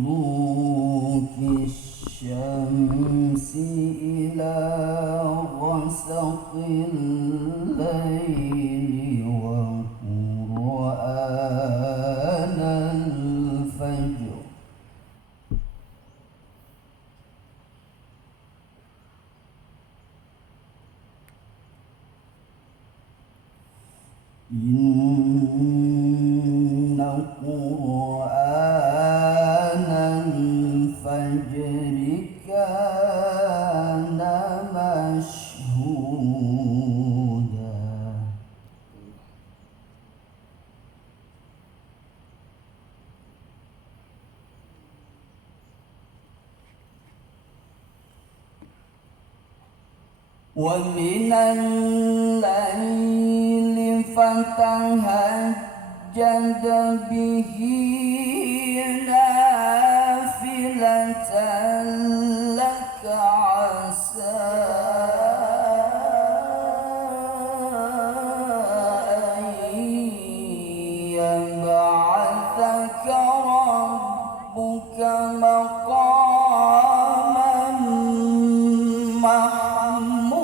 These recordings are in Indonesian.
دلوك الشمس إلى غسق الليل وقرآن الفجر إن قرآن الفجر كان مشهودا ومن الليل فتهجد به نافلة لك عسى أن يبعثك ربك مقاما محمودا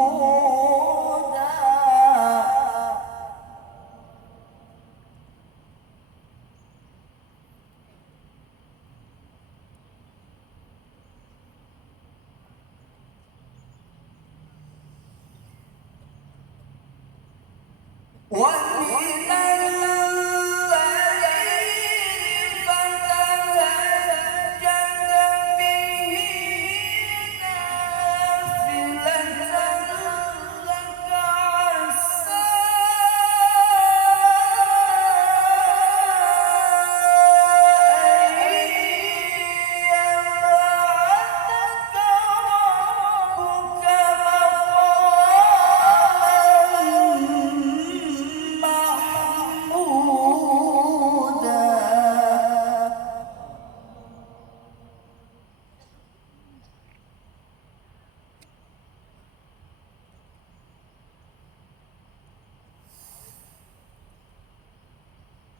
ومن الليل فتهجد به نافلة لك عسى أن يبعثك ربك محمودا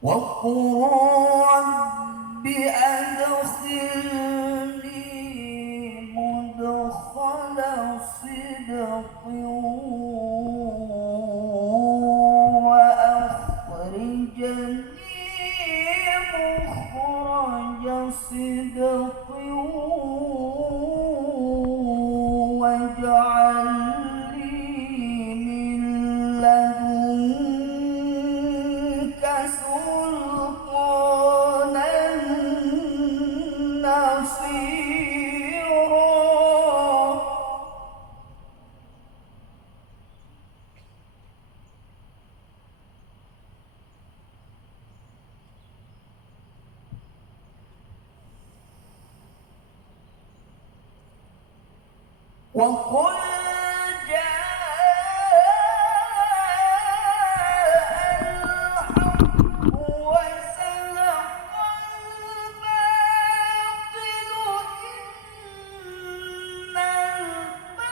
وقل رب أدخلني مدخل صدق وأخرجني مخرج صدق واجعل لي من لدنك سلطانا نصيرا وقل جاء الحق وزهق الباطل إن الباطل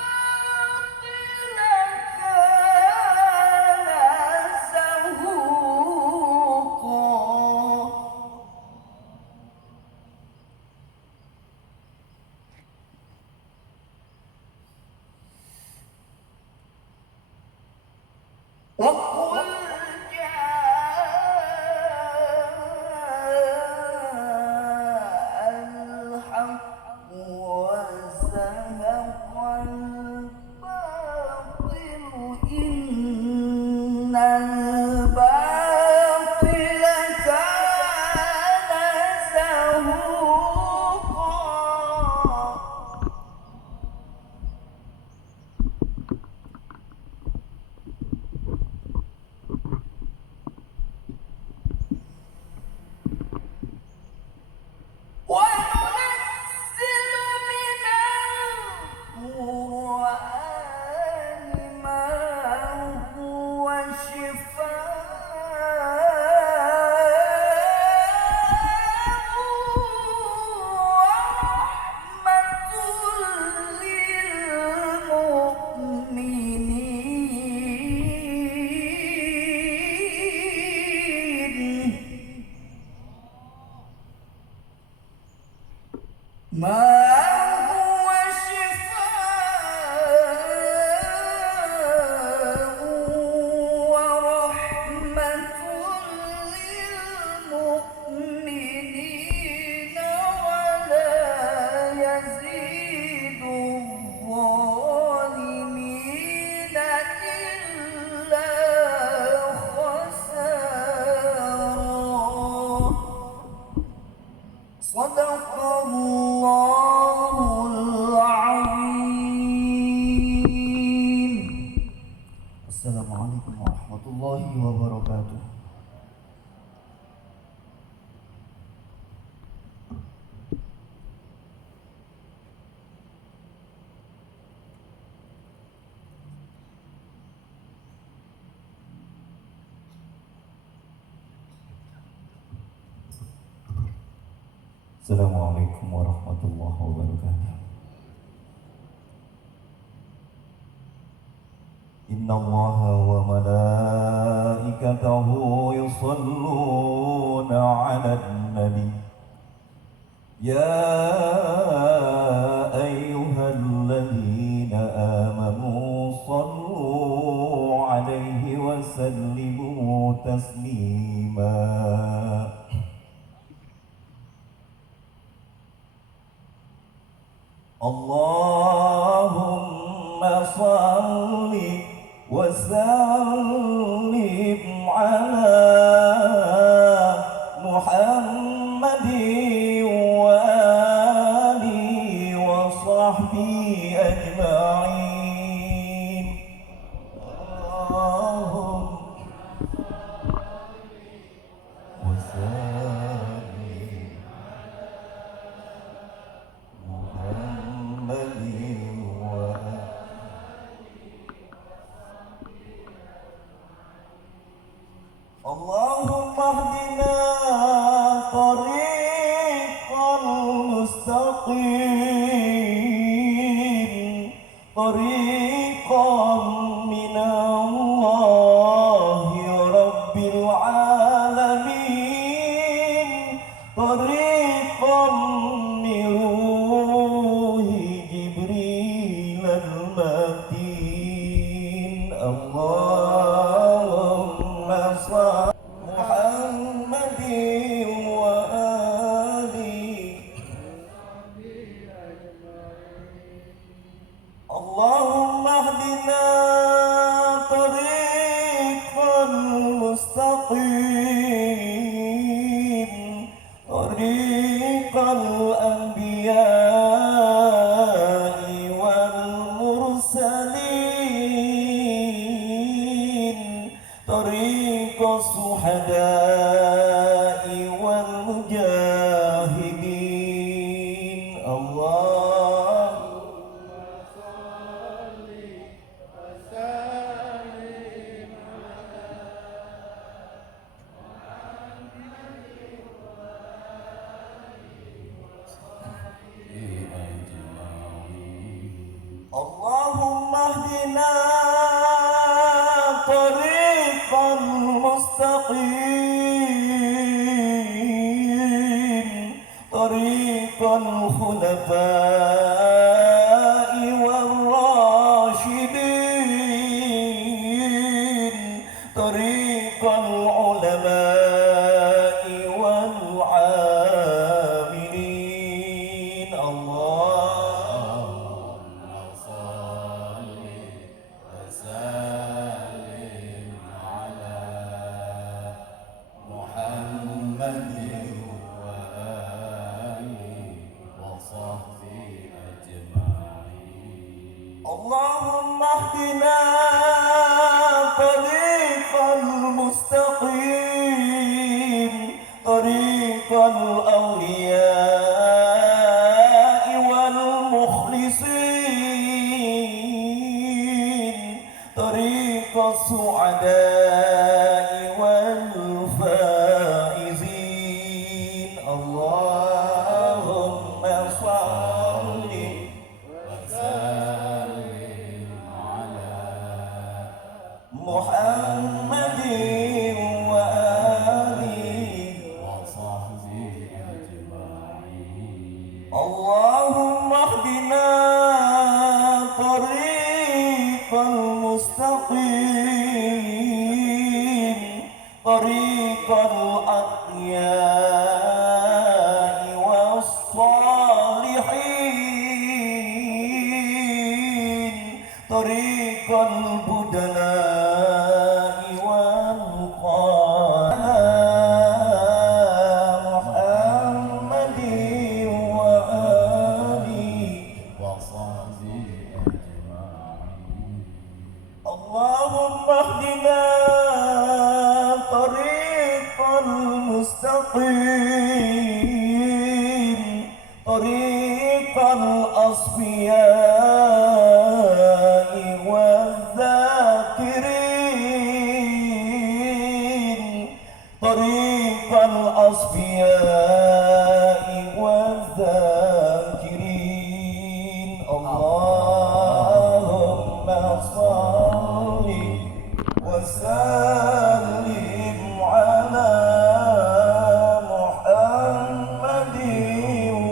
كان زهوقا وقل جاء الحق وزهق الباطل إن الباطل كان زهوقا ما هو شفاء ورحمة للمؤمنين ولا يزيد الظالمين إلا خسارا. صدق الله العظيم. السلام عليكم ورحمة الله وبركاته. Assalamualaikum warahmatullahi wabarakatuh. Inna Allaha wa malaikatahu yusalluna ala nabi. Ya ayyuhalladzina amanu sallu alaihi wa sallimu taslima. Allahumma salli wa sallim ala Muhammadin wa alihi wa sahbihi ajma'in. Allahumma wa sallim Allahumma hdina tariqal mustaqim, tariqan minallahi rabbil alamin, tariqan min ruhi Jibril al-matin. Allahumma salli Muhammadin wa alihi. Allahumma hdina tariqal mustaqim, tariqal anbiya'i wal mursalin, tariqas suhada'i wal mujahidin. Allahumma hdina tariqal mustaqim, tariqal khulafa'i wal rashidin, tariqal ulama'i wal amilin. Allahumma hdina tariqal mustaqim, tariqal awliya'i wal mukhlisin, tariqas su'ada'i wal faizin. Allahumma salli wa sallim ala Muhammadin wa alihi wa sahbihi ajma'in. اللهم اهدنا طريق المستقيم طريق الأنبياء والصالحين طريق البدلاء والقادة محمد وآله وصحبه أجمعين اللهم اهدنا طريق المستقيم طريق الأصفياء والذاكرين طريق الأصفياء والذاكرين اللهم صل وسلم على محمد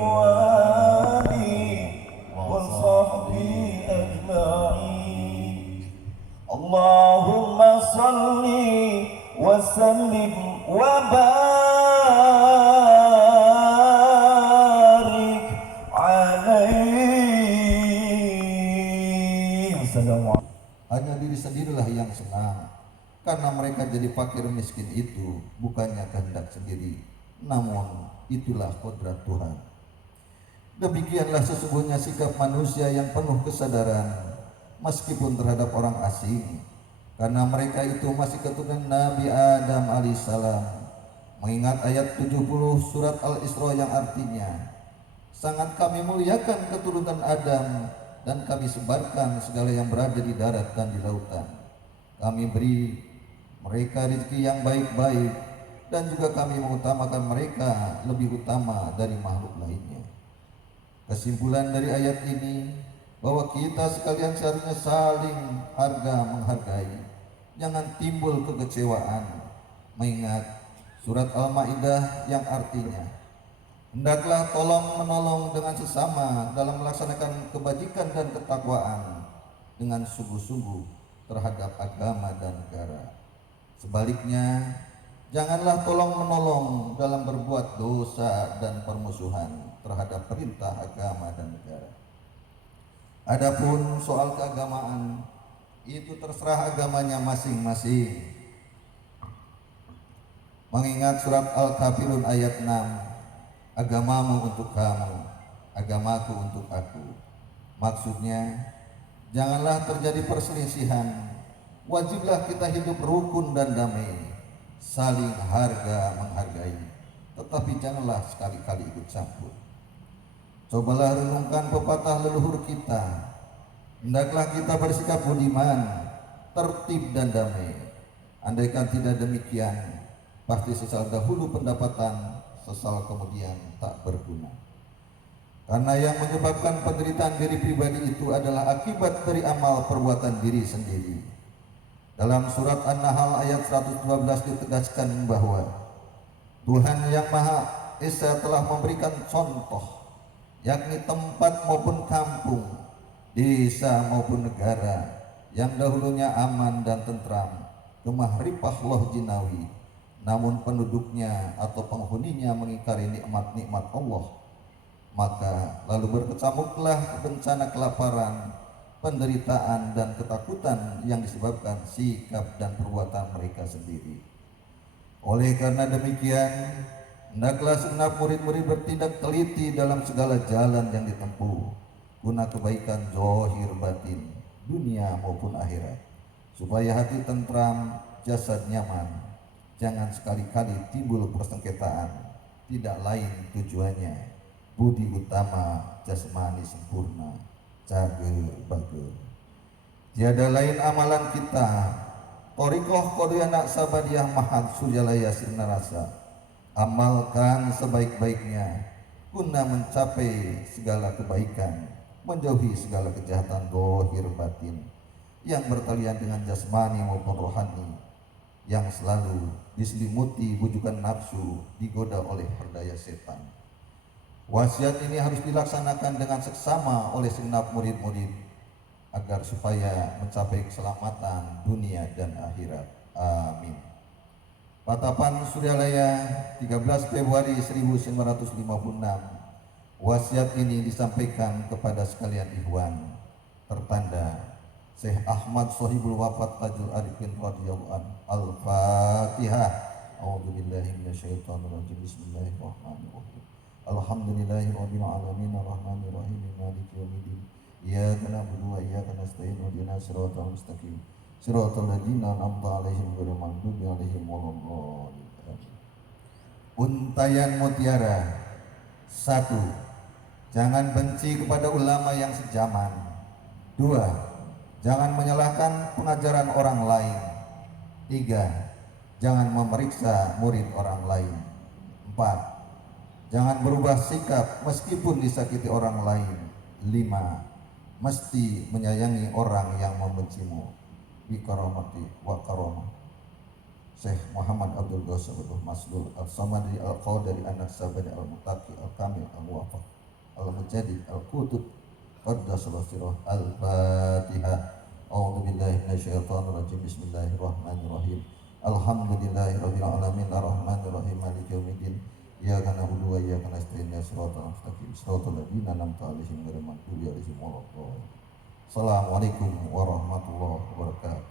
وآله وصحبه أجمعين اللهم صل وسلم وبارك عليه. Assalamualaikum. Hanya diri sendirilah yang senang, karena mereka jadi fakir miskin itu bukannya kehendak sendiri, namun itulah kodrat Tuhan. Demikianlah sesungguhnya sikap manusia yang penuh kesadaran, meskipun terhadap orang asing, karena mereka itu masih keturunan Nabi Adam alaihissalam. Mengingat ayat 70 surat Al-Isra yang artinya, sangat kami muliakan keturunan Adam dan kami sebarkan segala yang berada di darat dan di lautan. Kami beri mereka rezeki yang baik-baik dan juga kami mengutamakan mereka lebih utama dari makhluk lainnya. Kesimpulan dari ayat ini bahwa kita sekalian seharusnya saling menghargai, jangan timbul kekecewaan. Mengingat surat Al-Maidah yang artinya, hendaklah tolong menolong dengan sesama dalam melaksanakan kebajikan dan ketakwaan dengan sungguh-sungguh terhadap agama dan negara. Sebaliknya, janganlah tolong menolong dalam berbuat dosa dan permusuhan terhadap perintah agama dan negara. Adapun soal keagamaan, itu terserah agamanya masing-masing. Mengingat surat Al-Kafirun ayat 6, agamamu untuk kamu, agamaku untuk aku. Maksudnya, janganlah terjadi perselisihan. Wajiblah kita hidup rukun dan damai, saling menghargai, tetapi janganlah sekali-kali ikut campur. Cobalah renungkan pepatah leluhur kita. Hendaklah kita bersikap budiman, tertib dan damai. Andaikan tidak demikian, pasti sesal dahulu pendapatan, sesal kemudian tak berguna. Karena yang menyebabkan penderitaan diri pribadi itu adalah akibat dari amal perbuatan diri sendiri. Dalam surat An-Nahl ayat 112 ditegaskan bahwa Tuhan yang Maha Esa telah memberikan contoh, yakni tempat maupun kampung, desa maupun negara yang dahulunya aman dan tentram, gemah ripah loh jinawi, namun penduduknya atau penghuninya mengingkari nikmat-nikmat Allah. Maka lalu berkecamuklah bencana kelaparan, penderitaan dan ketakutan yang disebabkan sikap dan perbuatan mereka sendiri. Oleh karena demikian, hendaklah segenap murid-murid bertindak teliti dalam segala jalan yang ditempuh guna kebaikan zahir batin, dunia maupun akhirat, supaya hati tentram, jasad nyaman. Jangan sekali-kali timbul persengketaan, tidak lain tujuannya budi utama jasmani sempurna, cager bager. Tiada lain amalan kita, Torikoh Koduyana Sabadiah Mahat Suryalaya Sirna Rasa. Amalkan sebaik-baiknya guna mencapai segala kebaikan, menjauhi segala kejahatan zahir batin yang bertalian dengan jasmani maupun rohani, yang selalu diselimuti bujukan nafsu, digoda oleh perdaya setan. Wasiat ini harus dilaksanakan dengan seksama oleh segenap murid-murid agar supaya mencapai keselamatan dunia dan akhirat. Amin. Patapan Suryalaya 13 Februari 1956. Wasiat ini disampaikan kepada sekalian ikhwan tertanda Syekh Ahmad Sohibul Wafat Tajul Arifin radhiyallahu anhu. Al-Fatihah. A'udzubillahi minasyaitonirrajim. Bismillahirrahmanirrahim. Alhamdulillahirabbil alamin arrahmanir rahim maliki yaumiddin. Iyyaka na'budu wa iyyaka nasta'in ihdinas siratal mustaqim. Siratal ladzina an'amta 'alaihim ghairil maghdubi 'alaihim waladdallin. Untayan mutiara. 1. Jangan benci kepada ulama yang sejaman. 2. Jangan menyalahkan pengajaran orang lain. 3. Jangan memeriksa murid orang lain. 4. Jangan berubah sikap meskipun disakiti orang lain. 5. Mesti menyayangi orang yang membencimu. Bi karamati wa karamah. Syekh Muhammad Abdul Ghawsi Abdul Maslul Al-Samadi Al-Qadari An-Naksabani Al-Mutaqi Al-Kamil Al-Muwafaq Al-Mujadid Al-Qutub Qaddasallahu sirah. Al-Fatihah. A'udzu billahi minasyaitonir rajim. Bismillahirrahmanirrahim. Alhamdulillahirabbil alamin arrahmanir rahim maliki yaumiddin. Iyyaka na'budu wa iyyaka nasta'in shiratal mustaqim shiratal ladzina an'amta 'alaihim ghairil maghdubi 'alaihim waladdallin. Assalamualaikum warahmatullahi wabarakatuh.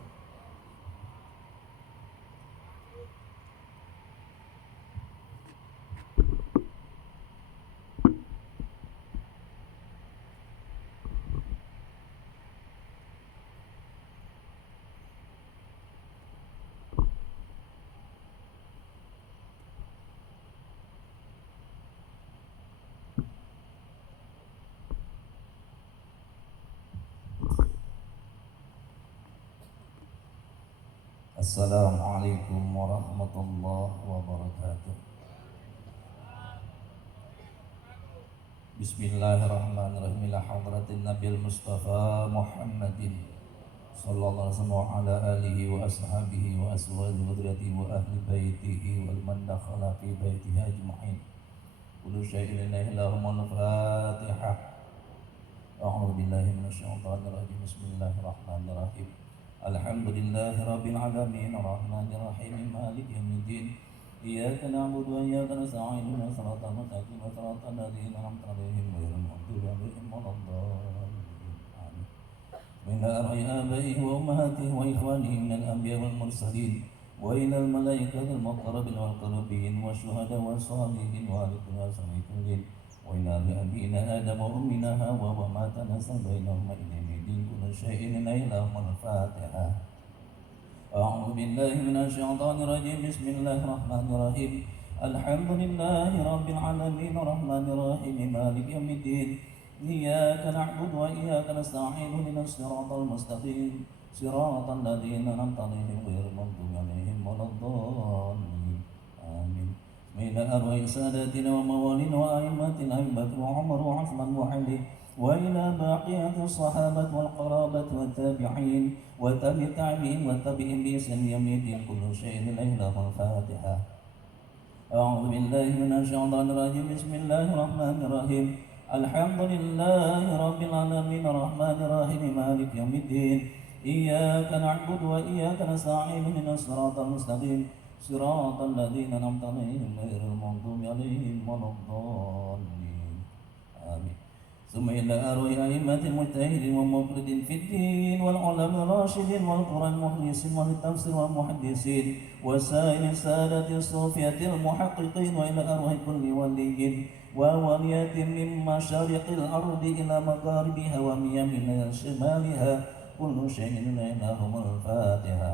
Assalamualaikum warahmatullahi wabarakatuh. Bismillahirrahmanirrahim. Ila hadratin Nabil Mustafa Muhammadin sallallahu alaihi wasallam wa ala alihi wa ashabihi wa azwajihi wa dzurriyyatihi wa ahli baitihi wal man dakhala fi baitihi ajma'in. Kullu syai'in lahumul Fatihah. A'udzu billahi minasyaitonir rajim. Bismillahirrahmanirrahim. Alhamdulillahi rabbil alamin arrahmanir rahim maliki yaumiddin. Iyyaka na'budu wa iyyaka nasta'in ihdinas siratal mustaqim siratal ladzina an'amta 'alaihim ghairil maghdubi 'alaihim waladdallin. Amin. Min aba'ihi wa ummahatihi wa ikhwanihi minal anbiya'i wal mursalin wa ilal malaikatil muqarrabin wal qarabin wasyuhada wassalihin wa ala kulli kullin wa ila abina adam wa ummina hawa wa ma tanasal bainahuma min kulli syai'in lahumul Fatihah. A'udzu billahi minasyaitonir rajim. Bismillahirrahmanirrahim. Alhamdulillahi rabbil alamin arrahmanir rahim maliki yaumiddin. Iyyaka na'budu wa iyyaka nasta'in ihdinas siratal mustaqim siratal ladzina an'amta 'alaihim ghairil maghdubi 'alaihim waladdallin. Amin. Min arwahi sadatina wa mawalina wa a'immatina Abi Bakr wa Umar wa Utsman wa Ali wa ila baqiyati sahabat wal qarabat wat tabi'in wa tabi'in wa tabi'in bi ihsan yaumiddin. Kullu syai'in lahul Fatihah. A'udzu billahi minasyaitonir rajim. Bismillahirrahmanirrahim. Alhamdulillahi rabbil alamin arrahmanir rahim maliki yaumiddin. Iyyaka na'budu wa iyyaka nasta'in ihdinas siratal mustaqim siratal ladzina an'amta 'alaihim ghairil maghdubi 'alaihim waladdallin. Amin. ثم إلى أرواح أئمة المجتهدين والمفردين في الدين والعلماء الراشدين والقرآن المخلصين والتفسير والمحدثين وسائر السادة الصوفية المحققين وإلى أرواح كل ولي وولية من مشارق الأرض إلى مغاربها ومن يمينها شمالها كل شيء لهم الفاتحة.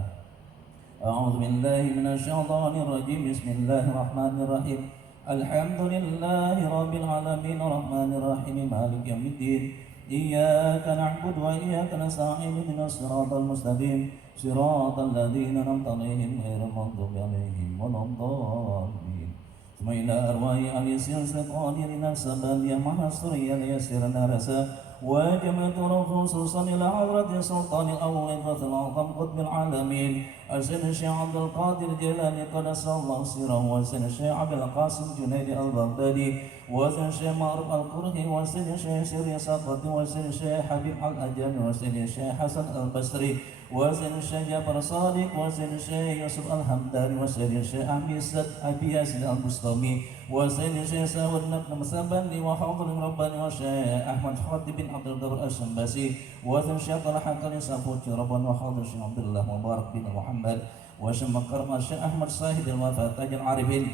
أعوذ بالله من الشيطان الرجيم. بسم الله الرحمن الرحيم. Alhamdulillahi rabbil alamin arrahmanir rahim maliki yaumiddin. Iyyaka na'budu wa iyyaka nasta'in ihdinas siratal mustaqim siratal ladzina an'amta 'alaihim ghairil maghdubi 'alaihim waladdallin. Tsumma ila arwahi al-yasir al-qadirin as-sabaliyah mahasuriya yasirna rasa وجمعت خصوصا إلى حضرة سلطان الأول الأعظم قطب العالمين السيد الشيخ عبد القادر الجيلاني قدس الله سره والسيد الشيخ عبد القاسم جنيد البغدادي وسيد الشيخ معروف القرهي وسيد الشيخ سيري سقط وسيد الشيخ حبيب الأجامي وسيد الشيخ حسن البصري وسيد الشيخ جابر صادق وسيد الشيخ يوسف الحمداني وسيد الشيخ أبي ياسين البستامي وسيد الشيخ ساود نقل مسابني وحاضر رباني والشيخ أحمد خاطب بن عبد الجبر الشمباسي وسيد الشيخ طلحة كريم سافوتي ربان وحاضر الشيخ عبد الله مبارك بن محمد وشم كرم الشيخ أحمد صاحب الوفاة تاج العارفين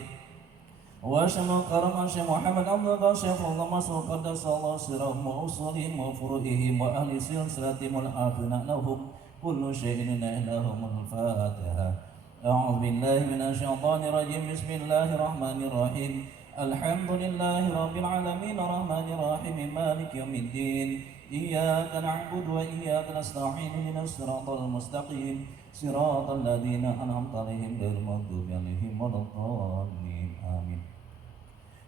وشم كرم الشيخ محمد عبد الله شيخ الله مسعود قدس الله سرهم وأصولهم وفروعهم وأهل سلسلتهم والآخرين لهم كل شيء لهم الفاتحة. أعوذ بالله من الشيطان الرجيم بسم الله الرحمن الرحيم الحمد لله رب العالمين الرحمن الرحيم مالك يوم الدين إياك نعبد وإياك نستعين اهدنا الصراط المستقيم صراط الذين أنعمت عليهم غير المغضوب عليهم ولا الضالين آمين.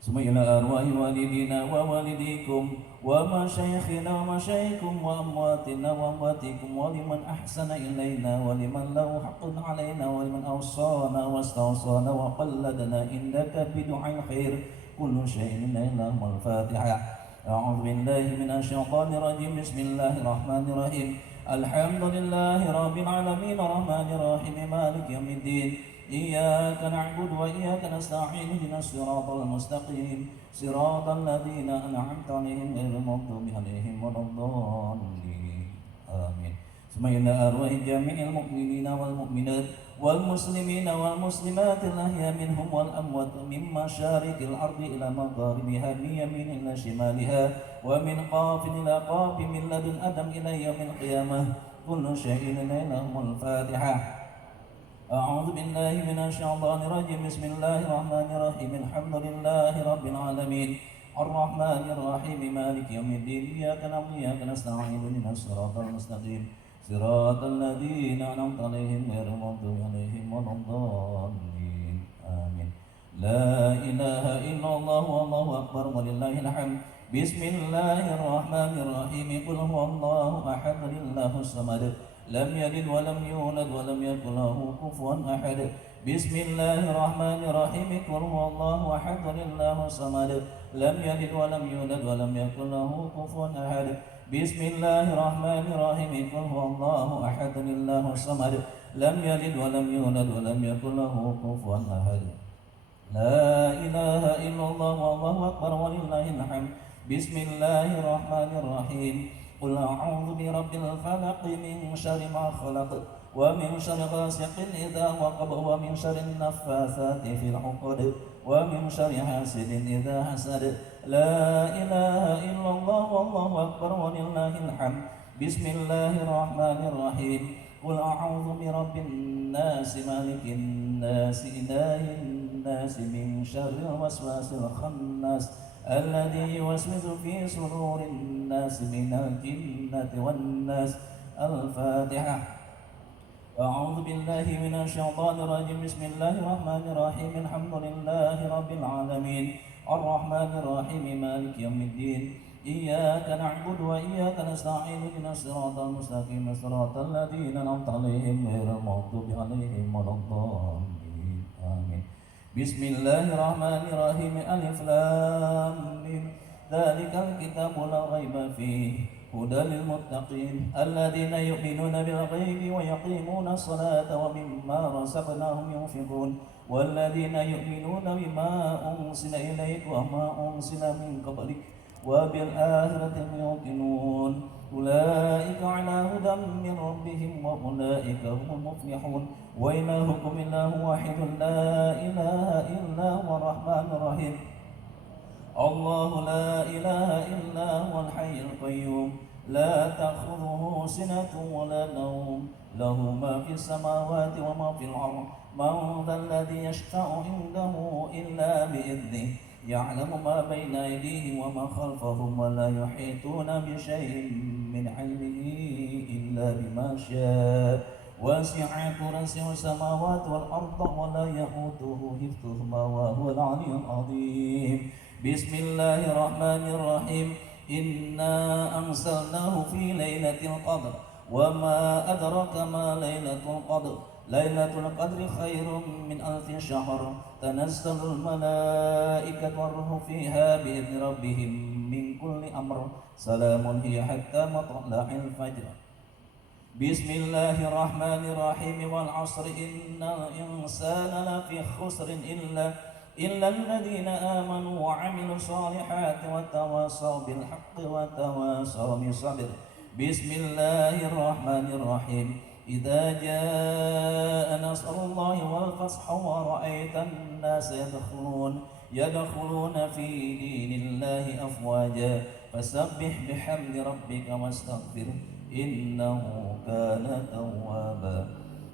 ثم إلى أرواح والدينا ووالديكم ومشايخنا ومشايخكم وأمواتنا وأمواتكم ولمن أحسن إلينا ولمن له حق علينا ولمن أوصانا واستوصانا وقلدنا إنك بدعاء الخير كل شيء لهم الفاتحة. أعوذ بالله من الشيطان الرجيم بسم الله الرحمن الرحيم الحمد لله رب العالمين الرحمن الرحيم مالك يوم الدين إياك نعبد وإياك نستعين اهدنا الصراط المستقيم صراط الذين أنعمت عليهم غير المغضوب عليهم ولا الضالين آمين. ثم إلى أرواح جميع المؤمنين والمؤمنات والمسلمين والمسلمات الأحياء منهم والأموات من مشارق الأرض إلى مغاربها من يمين إلى شمالها ومن قاف إلى قاف من لدن آدم إلى يوم القيامة كل شيء لهم الفاتحة. أعوذ بالله من الشيطان الرجيم بسم الله الرحمن الرحيم الحمد لله رب العالمين الرحمن الرحيم مالك يوم الدين إياك نعبد وإياك نستعين اهدنا الصراط المستقيم صراط الذين أنعمت عليهم غير المغضوب عليهم ولا الضالين آمين. لا إله إلا الله والله أكبر ولله الحمد. بسم الله الرحمن الرحيم قل هو الله أحد الله الصمد لم يلد ولم يولد ولم يكن له كفوا أحد. بسم الله الرحمن الرحيم قل هو الله أحد الله الصمد لم يلد ولم يولد ولم يكن له كفوا أحد. بسم الله الرحمن الرحيم قل هو الله أحد الله الصمد لم يلد ولم يولد ولم يكن له كفوا أحد. لا إله إلا الله والله أكبر ولله الحمد. بسم الله الرحمن الرحيم قل أعوذ برب الفلق من شر ما خلق ومن شر غاسق إذا وقب ومن شر النفاثات في العقد ومن شر حاسد إذا حسد. لا إله إلا الله والله أكبر ولله الحمد. بسم الله الرحمن الرحيم قل أعوذ برب الناس مالك الناس إله الناس من شر الوسواس الخناس الذي يوسوس في صدور الناس من الجنة والناس. الفاتحة. أعوذ بالله من الشيطان الرجيم بسم الله الرحمن الرحيم الحمد لله رب العالمين الرحمن الرحيم مالك يوم الدين إياك نعبد وإياك نستعين اهدنا الصراط المستقيم صراط الذين أنعمت عليهم غير المغضوب عليهم ولا الضالين آمين. بسم الله الرحمن الرحيم ألف لام ميم ذلك الكتاب لا ريب فيه هدى للمتقين الذين يؤمنون بالغيب ويقيمون الصلاة ومما رزقناهم ينفقون والذين يؤمنون بما أنزل إليك وما أنزل من قبلك وبالآخرة هم يوقنون أولئك على هدى من ربهم وأولئك هم المفلحون. وإلهكم إله واحد لا إله إلا هو الرحمن الرحيم الله لا إله إلا هو الحي القيوم لا تأخذه سنة ولا نوم له ما في السماوات وما في الأرض من ذا الذي يشفع عنده إلا بإذنه يعلم ما بين أيديهم وما خلفهم ولا يحيطون بشيء من علمه إلا بما شاء وسع كرسيه السماوات والأرض ولا يئوده حفظهما وهو العلي العظيم. بسم الله الرحمن الرحيم إنا أنزلناه في ليلة القدر وما أدرك ما ليلة القدر ليلة القدر خير من ألف شهر تنزل الملائكة والروح فيها بإذن ربهم من كل أمر سلام هي حتى مطلع الفجر بسم الله الرحمن الرحيم والعصر إن الإنسان لفي خسر إلا الذين آمنوا وعملوا الصالحات وتواصوا بالحق وتواصوا بالصبر بسم الله الرحمن الرحيم إذا جاء نصر الله والفتح ورأيت الناس يدخلون في دين الله أفواجا فسبح بحمد ربك واستغفر إنه كان توابا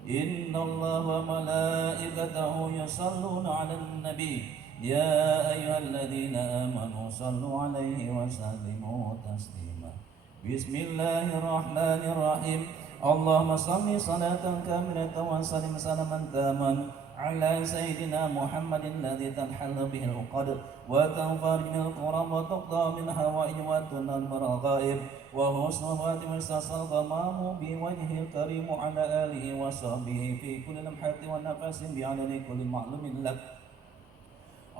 إن الله وملائكته يصلون على النبي يا أيها الذين آمنوا صلوا عليه وسلموا تسليما بسم الله الرحمن الرحيم اللهم صل صلاة كاملة وسلم سلاما تاما على سيدنا محمد الذي تنحل به العقد وتنفرج من الكرم وتقضى من الحوائج وتنال الرغائب وحسن الخاتم يستصل الغمام بوجهه الكريم على آله وصحبه في كل لمحة ونفس بعدد كل معلوم لك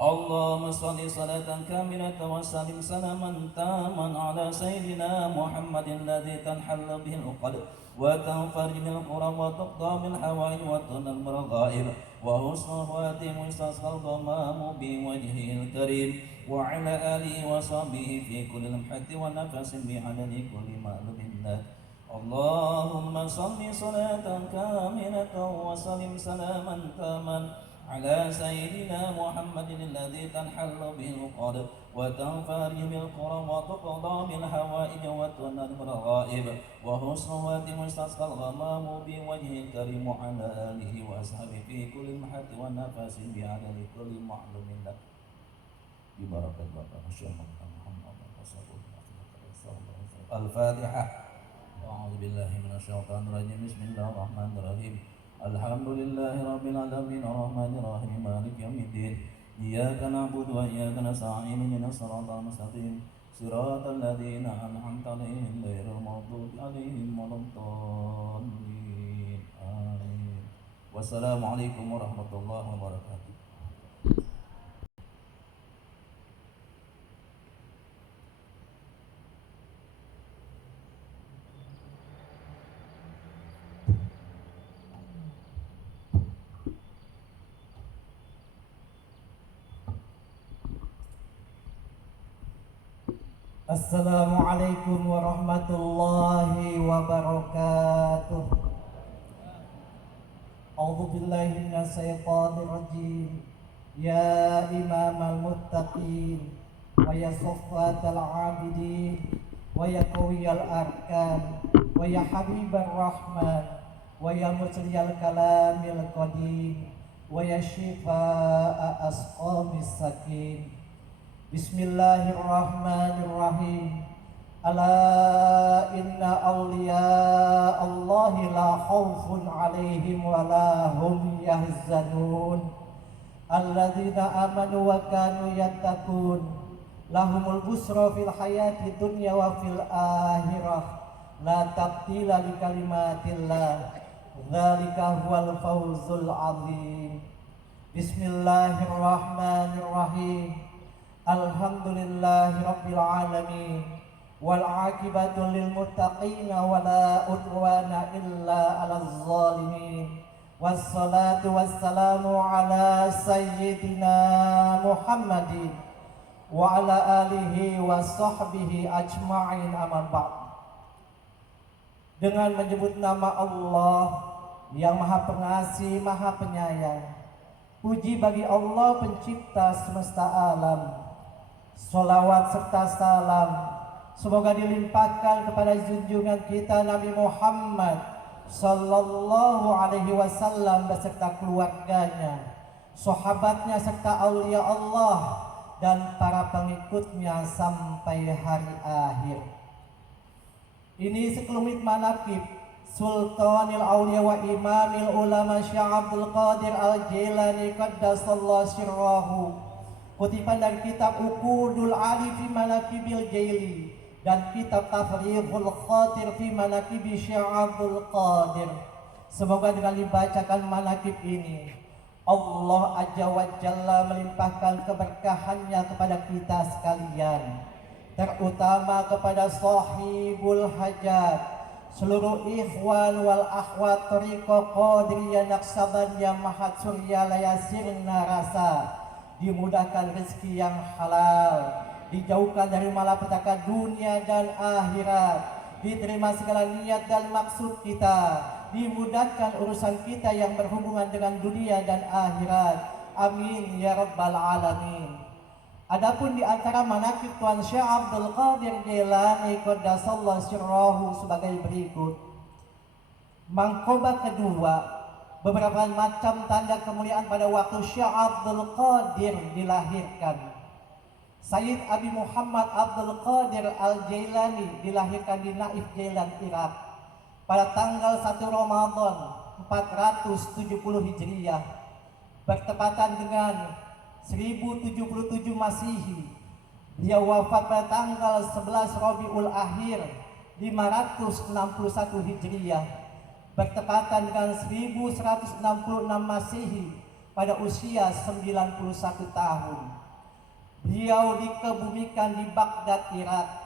اللهم صل صلاة كاملة وسلم سلاما تاما على سيدنا محمد الذي تنحل به العقد وتنفرج من الكرم وتقضى من الحوائج وتنال الرغائب وحسن الخاتم يستصل الغمام بوجهه الكريم وعلى آله وصحبه في كل لمحة ونفس بعدد كل معلوم لك اللهم صل صلاة كاملة وسلم سلاما تاما على سيدنا محمد الذي تنحل به العقد وتنفرج بالكرم وتقضى بالحوائج وتنال الرغائب وحسن الخاتم يستسقى الغمام بوجهه الكريم وعلى آله وأصحابه في كل محط ونفس بعدد كل معلوم لك ببركة بابا الشيخ محمد الفاتحة أعوذ بالله من الشيطان الرجيم بسم الله الرحمن الرحيم الحمد لله رب العالمين الرحمن الرحيم مالك يوم الدين إياك نعبد وإياك نستعين اهدنا الصراط المستقيم صراط الذين أنعمت عليهم غير المغضوب عليهم ولا الضالين آمين والسلام عليكم ورحمة الله وبركاته. Assalamualaikum warahmatullahi wabarakatuh. A'udzu billahi minasyaitonir rajim. Ya imamal muttaqin wa ya safwatal abidin wa ya qawiyal arkan wa ya habibar rahman wa ya musliyal kalamil qadim wa ya shifaa asqamis sakin. Bismillahirrahmanirrahim. Ala inna awliya Allahi la khawfun alaihim wa la hum yahzanun. Alladzina amanu wa kanu yattaqun. Lahumul busra fil hayati dunya wa fil akhirah. La tabdila li kalimatillah. Dzalika huwal fawzul azim. Bismillahirrahmanirrahim. Alhamdulillahi rabbil alamin wal aqibatu lil muttaqin wa la udwana illa 'alal zalimin wassalatu wassalamu ala sayyidina Muhammadin wa ala alihi wa sahbihi ajma'in amma ba'd. Dengan menyebut nama Allah yang Maha Pengasih, Maha Penyayang, puji bagi Allah pencipta semesta alam. Salawat serta salam semoga dilimpahkan kepada junjungan kita Nabi Muhammad sallallahu alaihi wasallam beserta keluarganya, sahabatnya serta aulia Allah dan para pengikutnya sampai hari akhir. Ini sekelumit manaqib Sultanil Aulia wa Imamil Ulama Syekh Abdul Qadir Al-Jilani qaddasallahu sirrahu, kutipan dari kitab Uqudul Ali fi Manaqibil Jaili dan kitab Tafriqul Khatir fi Manaqibi Syekh Abdul Qadir, Semoga dengan dibacakan manakib ini Allah Azza wa Jalla melimpahkan keberkahannya kepada kita sekalian, terutama kepada sahibul hajat, seluruh ikhwan wal akhwat Thariqah Qadiriyah Naqsabandiyah Mahat Surya Layasirna Rasa, dimudahkan rezeki yang halal, dijauhkan dari malapetaka dunia dan akhirat, diterima segala niat dan maksud kita, dimudahkan urusan kita yang berhubungan dengan dunia dan akhirat. Amin ya rabbal alamin. Adapun di antara manaqib Tuan Syekh Abdul Qadir Jailani qaddasallahu sirrahu sebagai berikut. Mangkoba kedua, beberapa macam tanda kemuliaan pada waktu Syekh Abdul Qadir dilahirkan. Sayyid Abi Muhammad Abdul Qadir Al-Jailani dilahirkan di Naif Jailan, Irak pada tanggal 1 Ramadan 470 Hijriah, bertepatan dengan 1077 Masihi. Dia wafat pada tanggal 11 Rabiul Akhir 561 Hijriah, bertepatan dengan 1166 Masihi, pada usia 91 tahun. Beliau dikebumikan di Baghdad, Irak.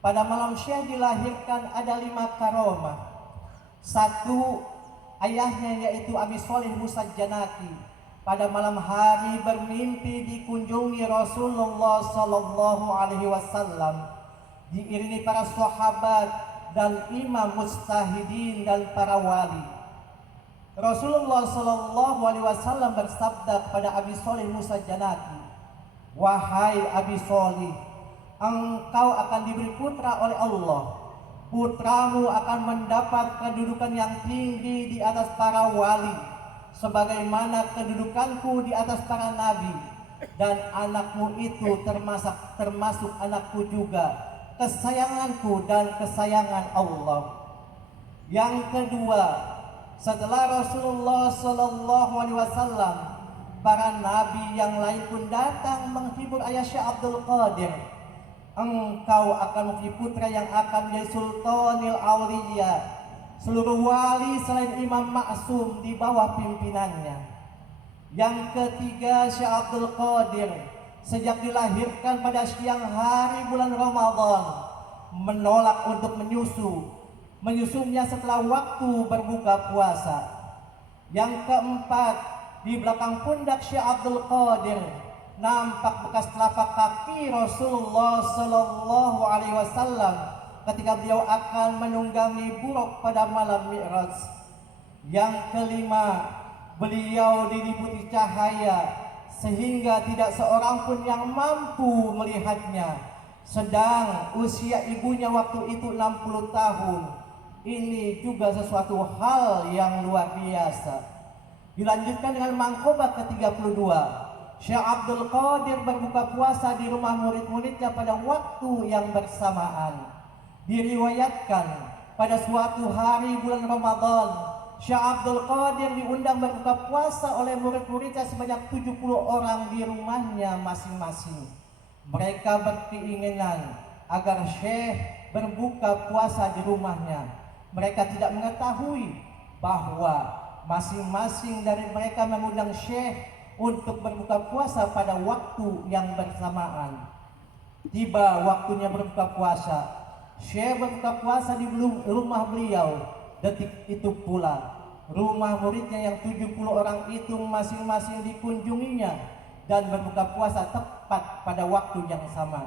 Pada malam Syekh dilahirkan ada 5 karomah. 1, ayahnya yaitu Abi Sholih Musa Janaki pada malam hari bermimpi dikunjungi Rasulullah Sallallahu Alaihi Wasallam diiringi para sahabat dan imam mujtahidin dan para wali. Rasulullah Sallallahu Alaihi Wasallam bersabda kepada Abi Sholih Musa Janaki, "Wahai Abi Sholih, engkau akan diberi putra oleh Allah. Putramu akan mendapat kedudukan yang tinggi di atas para wali, sebagaimana kedudukanku di atas para nabi, dan anakmu itu termasuk anakku juga, kesayanganku dan kesayangan Allah." Yang kedua, setelah Rasulullah Sallallahu Alaihi Wasallam, para nabi yang lain pun datang menghibur ayah Syekh Abdul Qadir. Engkau akan mempunyai putra yang akan menjadi Sultanil Auliya, seluruh wali selain Imam Maksum di bawah pimpinannya. Yang ketiga, Syekh Abdul Qadir sejak dilahirkan pada siang hari bulan Ramadan menolak untuk menyusunya setelah waktu berbuka puasa. Yang keempat, di belakang pundak Syekh Abdul Qadir nampak bekas telapak kaki Rasulullah Sallallahu Alaihi Wasallam ketika beliau akan menunggangi buruk pada malam Mi'raj. Yang kelima, beliau diliputi cahaya sehingga tidak seorang pun yang mampu melihatnya, sedang usia ibunya waktu itu 60 tahun. Ini juga sesuatu hal yang luar biasa. Dilanjutkan dengan mangkobah ke-32. Syekh Abdul Qadir berbuka puasa di rumah murid-muridnya pada waktu yang bersamaan. Diriwayatkan pada suatu hari bulan Ramadan, Syekh Abdul Qadir diundang berbuka puasa oleh murid-muridnya sebanyak 70 orang di rumahnya masing-masing. Mereka berkeinginan agar Syekh berbuka puasa di rumahnya. Mereka tidak mengetahui bahwa masing-masing dari mereka mengundang Syekh untuk berbuka puasa pada waktu yang bersamaan. Tiba waktunya berbuka puasa, Syekh berbuka puasa di rumah beliau. Detik itu pula rumah muridnya yang 70 orang itu masing-masing dikunjunginya dan berbuka puasa tepat pada waktu yang sama.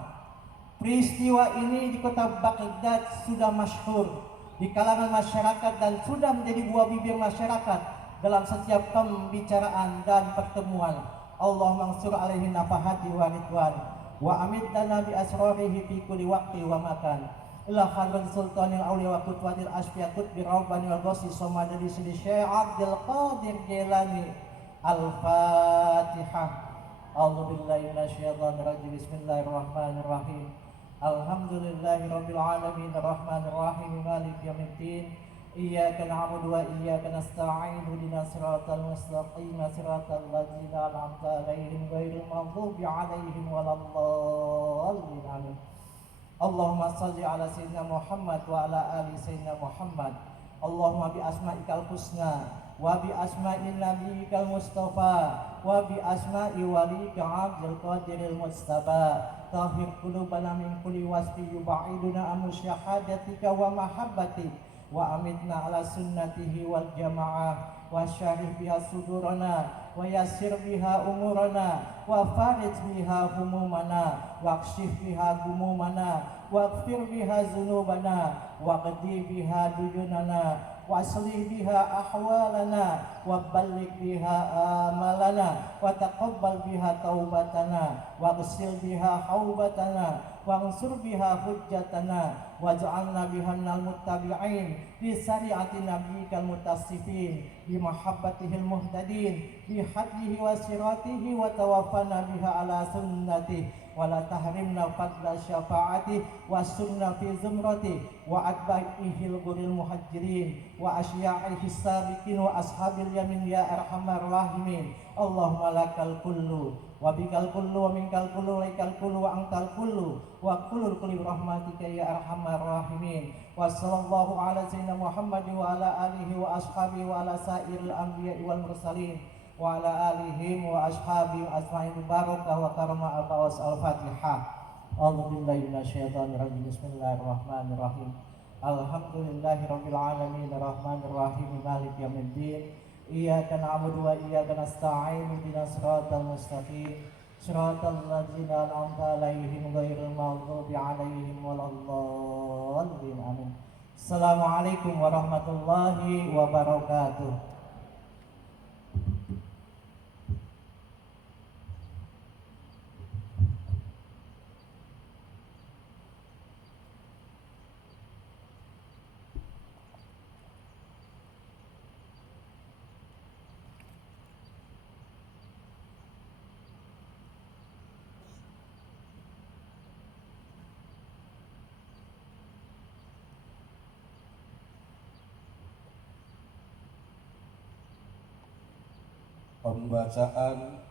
Peristiwa ini di kota Baghdad sudah masyhur di kalangan masyarakat dan sudah menjadi buah bibir masyarakat dalam setiap pembicaraan dan pertemuan. Allah mansur alaihi nafahati wa ridwan wa amidna bi asrarihi fi kulli waqti wa makan. Ila hadrat sultanil auliya wa qutwatil asfiyakut bi rabbanil ghasi somadadi sidi Syekh Abdul Qadir Jailani. Al-Fatihah. A'udzu billahi minasyaitonir rajim. Bismillahirrahmanirrahim. Alhamdulillahirabbil alamin arrahmanir rahim maliki yaumiddin. Iyyaka na'budu wa iyyaka nasta'in ihdinas siratal mustaqim siratal ladzina an'amta 'alaihim ghairil maghdubi 'alaihim waladdallin. Amin. Allahumma shalli ala sayyidina Muhammad wa ala ali sayyidina Muhammad. Allahumma bi asma'ikal husna wa bi asma'i nabiyyikal mustafa wa bi asma'i walika abdul qadiril mustafa tahhir qulubana min kulli wasfi yub'iduna an syahadatika wa mahabbatik wa amitna ala sunnatihi wal jamaah wa syarih biha sudurana wa yassir biha umurana wa farij biha humumana wa kshif biha gumumana wa gfir biha zunubana wa qdi biha duyunana wa aslih biha ahwalana wa balligh biha amalana wa taqabbal biha taubatana wa ghsil biha haubatana wa ansur biha hujjatana waj'alna biha minal muttabi'in bi syari'ati nabiyyikal mutassifin bi mahabbatihil muhtadin bi hadihi wa siratihi wa tawaffana biha ala sunnatihi wa la tahrimna fadla syafaati wa sunna fi zumrati wa atba'ihil ghuril muhajirin wa asya'ihi sabiqin wa ashabil yamin ya arhamar rahimin. Allahumma lakal kullu wa bikal kullu wa minkal kullu wa ikal kullu wa antal kullu wa kullul kulli rahmatika ya arhamar rahimin. Wa sallallahu ala sayyidina Muhammad wa ala alihi wa ashabihi wa ala sairil anbiya'i wal mursalin wa ala alihim wa ashabi asma'il barakah wa karama al-fawas al-fatihah. A'udzu billahi minasyaitonir rajim. Bismillahirrahmanirrahim. Alhamdulillahi rabbil alamin arrahmanir rahim maliki yaumiddin. Iyyaka na'budu wa iyyaka nasta'in ihdinas siratal mustaqim siratal ladzina an'amta 'alaihim ghairil maghdubi 'alaihim waladdallin. Amin. Assalamualaikum warahmatullahi wabarakatuh. Pembacaan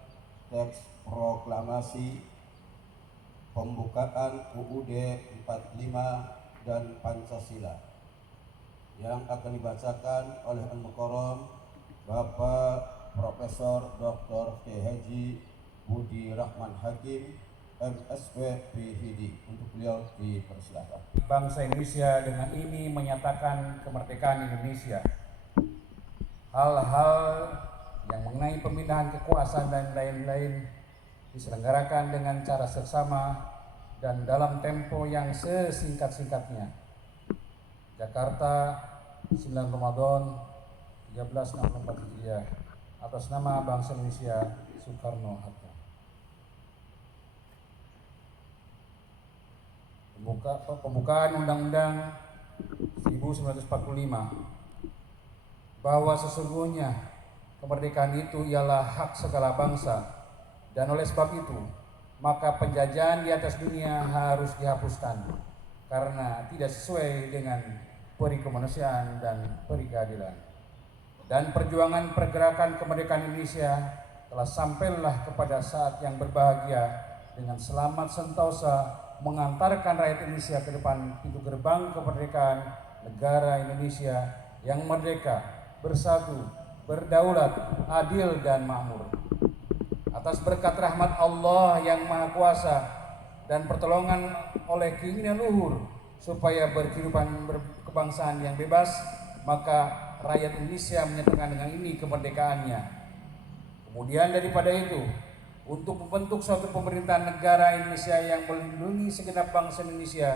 teks proklamasi pembukaan UUD 45 dan Pancasila yang akan dibacakan oleh Al-Mukarram Bapak Profesor Dr. K.H. Budi Rahman Hakim MSW PhD. Untuk beliau dipersilakan. Bangsa Indonesia dengan ini menyatakan kemerdekaan Indonesia. Hal-hal yang mengenai pemindahan kekuasaan dan lain-lain diselenggarakan dengan cara seksama dan dalam tempo yang sesingkat-singkatnya. Jakarta, 9 Ramadan 1364 Hijriah. Atas nama bangsa Indonesia, Soekarno-Hatta. Pembukaan Undang-Undang 1945 bahwa sesungguhnya kemerdekaan itu ialah hak segala bangsa, dan oleh sebab itu maka penjajahan di atas dunia harus dihapuskan karena tidak sesuai dengan peri kemanusiaan dan peri keadilan. Dan perjuangan pergerakan kemerdekaan Indonesia telah sampailah kepada saat yang berbahagia dengan selamat sentosa mengantarkan rakyat Indonesia ke depan pintu gerbang kemerdekaan negara Indonesia yang merdeka, bersatu, berdaulat, adil dan makmur. Atas berkat rahmat Allah yang Maha Kuasa dan pertolongan oleh keinginan luhur supaya berkehidupan berkebangsaan yang bebas, maka rakyat Indonesia menyatakan dengan ini kemerdekaannya. Kemudian daripada itu, untuk membentuk suatu pemerintahan negara Indonesia yang melindungi segenap bangsa Indonesia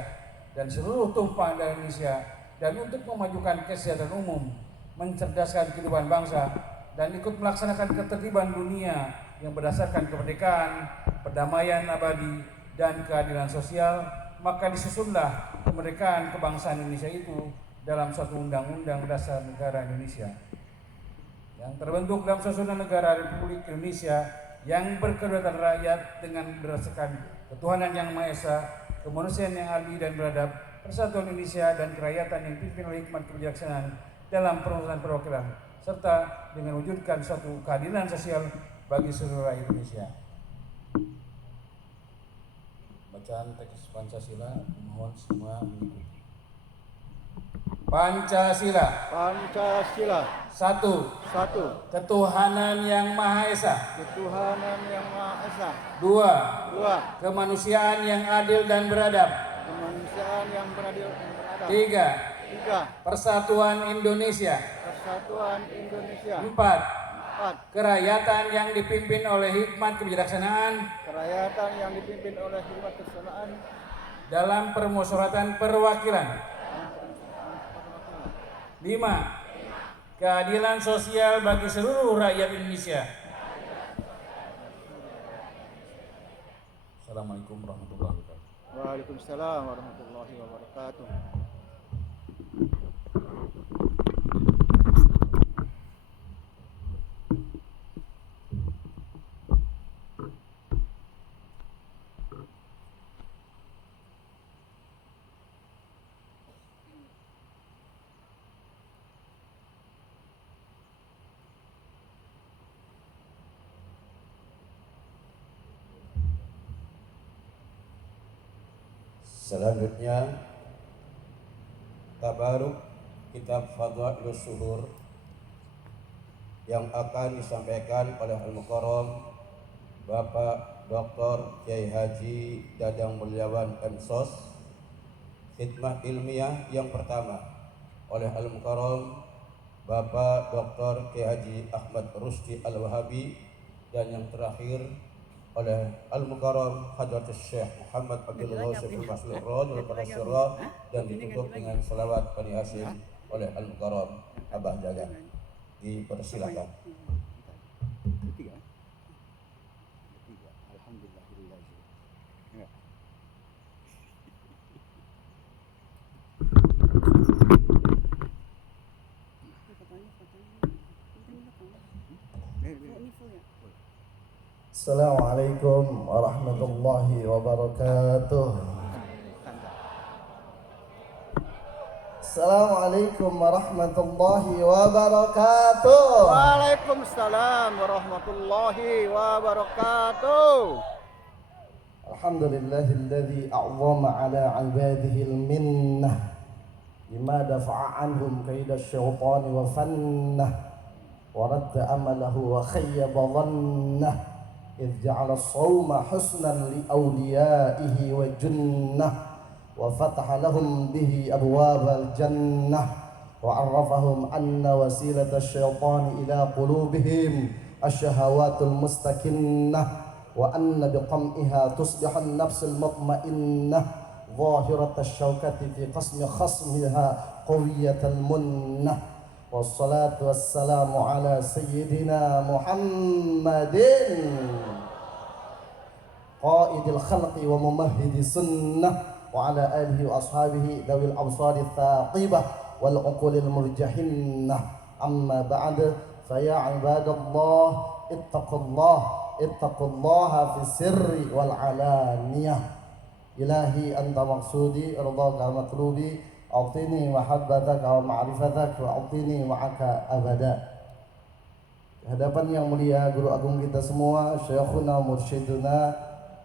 dan seluruh tumpah darah Indonesia, dan untuk memajukan kesejahteraan umum, mencerdaskan kehidupan bangsa, dan ikut melaksanakan ketertiban dunia yang berdasarkan kemerdekaan, perdamaian abadi, dan keadilan sosial, maka disusunlah kemerdekaan kebangsaan Indonesia itu dalam suatu undang-undang dasar negara Indonesia yang terbentuk dalam susunan negara Republik Indonesia yang berkedaulatan rakyat dengan berdasarkan ketuhanan yang Maha Esa, kemanusiaan yang adil dan beradab, persatuan Indonesia dan kerakyatan yang dipimpin oleh hikmat kebijaksanaan dalam perusahaan perwakilan, serta dengan wujudkan suatu keadilan sosial bagi seluruh rakyat Indonesia. Bacaan teks Pancasila, mohon semua mengikuti. Pancasila. Pancasila. Satu. Satu. Ketuhanan yang Maha Esa. Ketuhanan yang Maha Esa. Dua. Dua. Kemanusiaan yang adil dan beradab. Kemanusiaan yang beradil dan beradab. Tiga. Tiga. Persatuan Indonesia. Persatuan Indonesia. Empat. Empat. Kerakyatan yang dipimpin oleh hikmat kebijaksanaan Kerakyatan yang dipimpin oleh hikmat kebijaksanaan dalam permusyawaratan perwakilan. Lima. Keadilan sosial bagi seluruh rakyat Indonesia. Assalamualaikum warahmatullahi wabarakatuh. Waalaikumsalam warahmatullahi wabarakatuh. Selanjutnya tabaruk kitab Fadhailus Syuhur yang akan disampaikan oleh Al-Mukarram Bapak Dr. Kiai Haji Dadang Mulyawan Ensos. Khidmah ilmiah yang pertama oleh Al-Mukarram Bapak Dr. Kiai Haji Ahmad Rusdi Al-Wahabi, dan yang terakhir oleh Al-Mukarram Hadratus Syekh Muhammad Abdul Ghawsiful Maslur Radul Qadasirah, dan ditutup dengan salawat Bani Hashim oleh Al-Mukarram Abah Jagan. Dipersilakan. Assalamualaikum warahmatullahi wabarakatuh. Assalamualaikum warahmatullahi wabarakatuh. Waalaikumsalam warahmatullahi wabarakatuh. Alhamdulillahilladzi a'zama ala 'ibadihi al-minnah bima dafa'a anhum kaida asy-syaitani wa fannah wa radda amalahu wa khayyaba dhannah إذ جعل الصوم حسنا لأوليائه وجنة وفتح لهم به أبواب الجنة وعرفهم أن وسيلة الشيطان إلى قلوبهم الشهوات المستكنة وأن بقمئها تصبح النفس المطمئنة ظاهرة الشوكة في قسم خصمها قوية المنة والصلاة والسلام على سيدنا محمد قائد الخلق وممهد السنة وعلى آله وأصحابه ذوي الأبصار الثاقبة والعقول المرجحنة. أما بعد فيا عباد الله اتقوا الله في السر والعلانية. إلهي أنت مقصودي رضاك مطلوبي أعطني محبتك ومعرفتك وأعطني معك أبدا. Hadapan yang mulia guru agung kita semua, Syekhuna Mursyiduna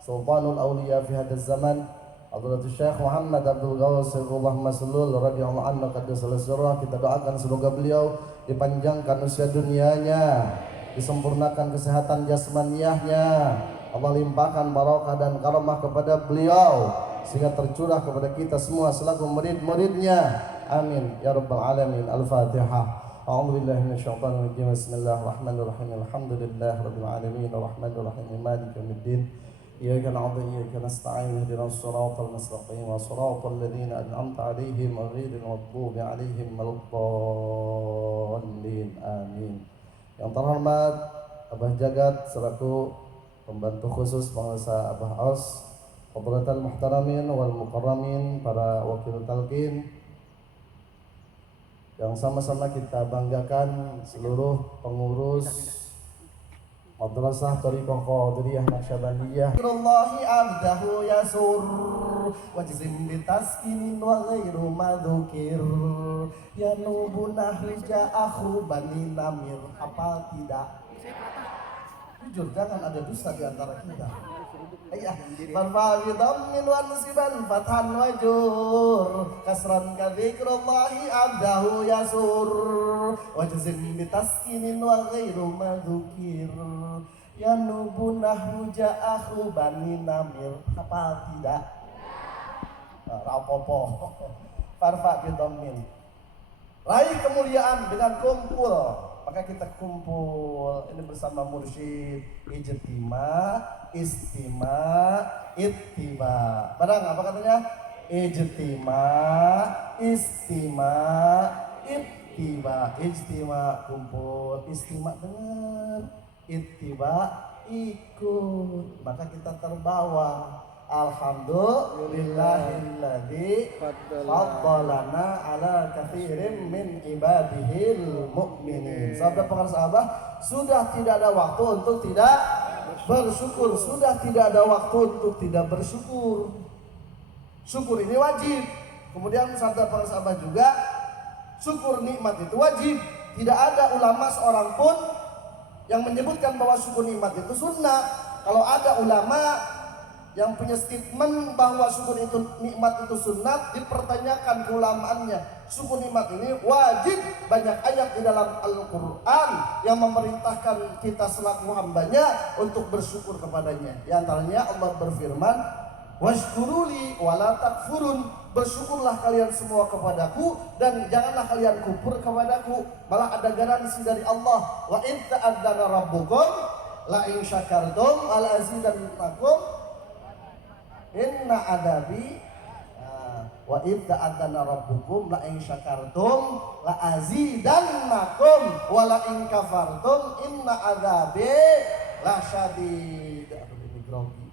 Sultanul Auliya fi hadzal zaman, Hadratus Syekh Muhammad Abdul Ghawsifullah Maslul radhiyallahu anhu qaddasallahu sirrah. Kita doakan semoga beliau dipanjangkan usia dunianya, disempurnakan kesehatan jasmaniahnya, Allah limpahkan barakah dan karamah kepada beliau sehingga tercurah kepada kita semua selaku murid-muridnya. Amin ya rabbal alamin. Al-Fatihah. A'udzu billahi minasyaitonir rajim. Bismillahirrahmanirrahim. Alhamdulillahirabbil alamin arrahmanir rahim maliki yaumiddin. Iyyaka na'budu wa iyyaka nasta'in ihdinas siratal mustaqim siratal ladzina an'amta 'alaihim ghairil maghdubi 'alaihim waladdallin. Amin. Yang terhormat Abah Jagat selaku pembantu khusus pengusaha Abah Aus, Hadratal Muhtaramin wal Mukarramin, para wakil talqin yang sama-sama kita banggakan, seluruh pengurus Madrasah Thariqah Qadiriyah Naqsyabandiyah. Allahi abdahu yasur wajzim bitaskinin wa ghairu madzukir yanubu nahrija akhu bani namir. Hafal tidak? Jujur, jangan ada dusta di antara kita. Iya, farfa bi dhammin wa nusiban fathan wajur kasran ka dzikrullahi abdahu yasur wa jazim bi taskinin wa ghairu madzukir yanubunah ja'ahu bani namir. Apa tidak? Rapopo. Farfa bi dhammin. Raih kemuliaan dengan kumpul. Maka kita kumpul ini bersama mursyid, ijtima, istima, ittiba. Padahal apa katanya? Ijtima, istima, ittiba. Ijtima kumpul, istima dengar, ittiba ikut. Maka kita terbawa. Alhamdulillahilladzi faddalana ala katsirin min ibadihil mu'minin. Sahabat para sahabat, sudah tidak ada waktu untuk tidak bersyukur, sudah tidak ada waktu untuk tidak bersyukur. Syukur ini wajib. Kemudian sahabat para sahabat juga, syukur nikmat itu wajib. Tidak ada ulama seorang pun yang menyebutkan bahwa syukur nikmat itu sunnah. Kalau ada ulama yang punya statement bahwa syukur itu nikmat itu sunat, dipertanyakan keulamaannya. Syukur nikmat ini wajib. Banyak ayat di dalam Al-Quran yang memerintahkan kita selaku hambanya untuk bersyukur kepadanya. Di antaranya Allah berfirman, washkuruli wala takfurun. Bersyukurlah kalian semua kepadaku dan janganlah kalian kufur kepadaku. Malah ada garansi dari Allah, wa in ta'adzana rabbukum la in syakartum al azidannakum inna adabi wa idza adana rabbukum la in syakartum la azidannakum wa la in kafartum inna adabi la syadid. Aduh, ini grogi.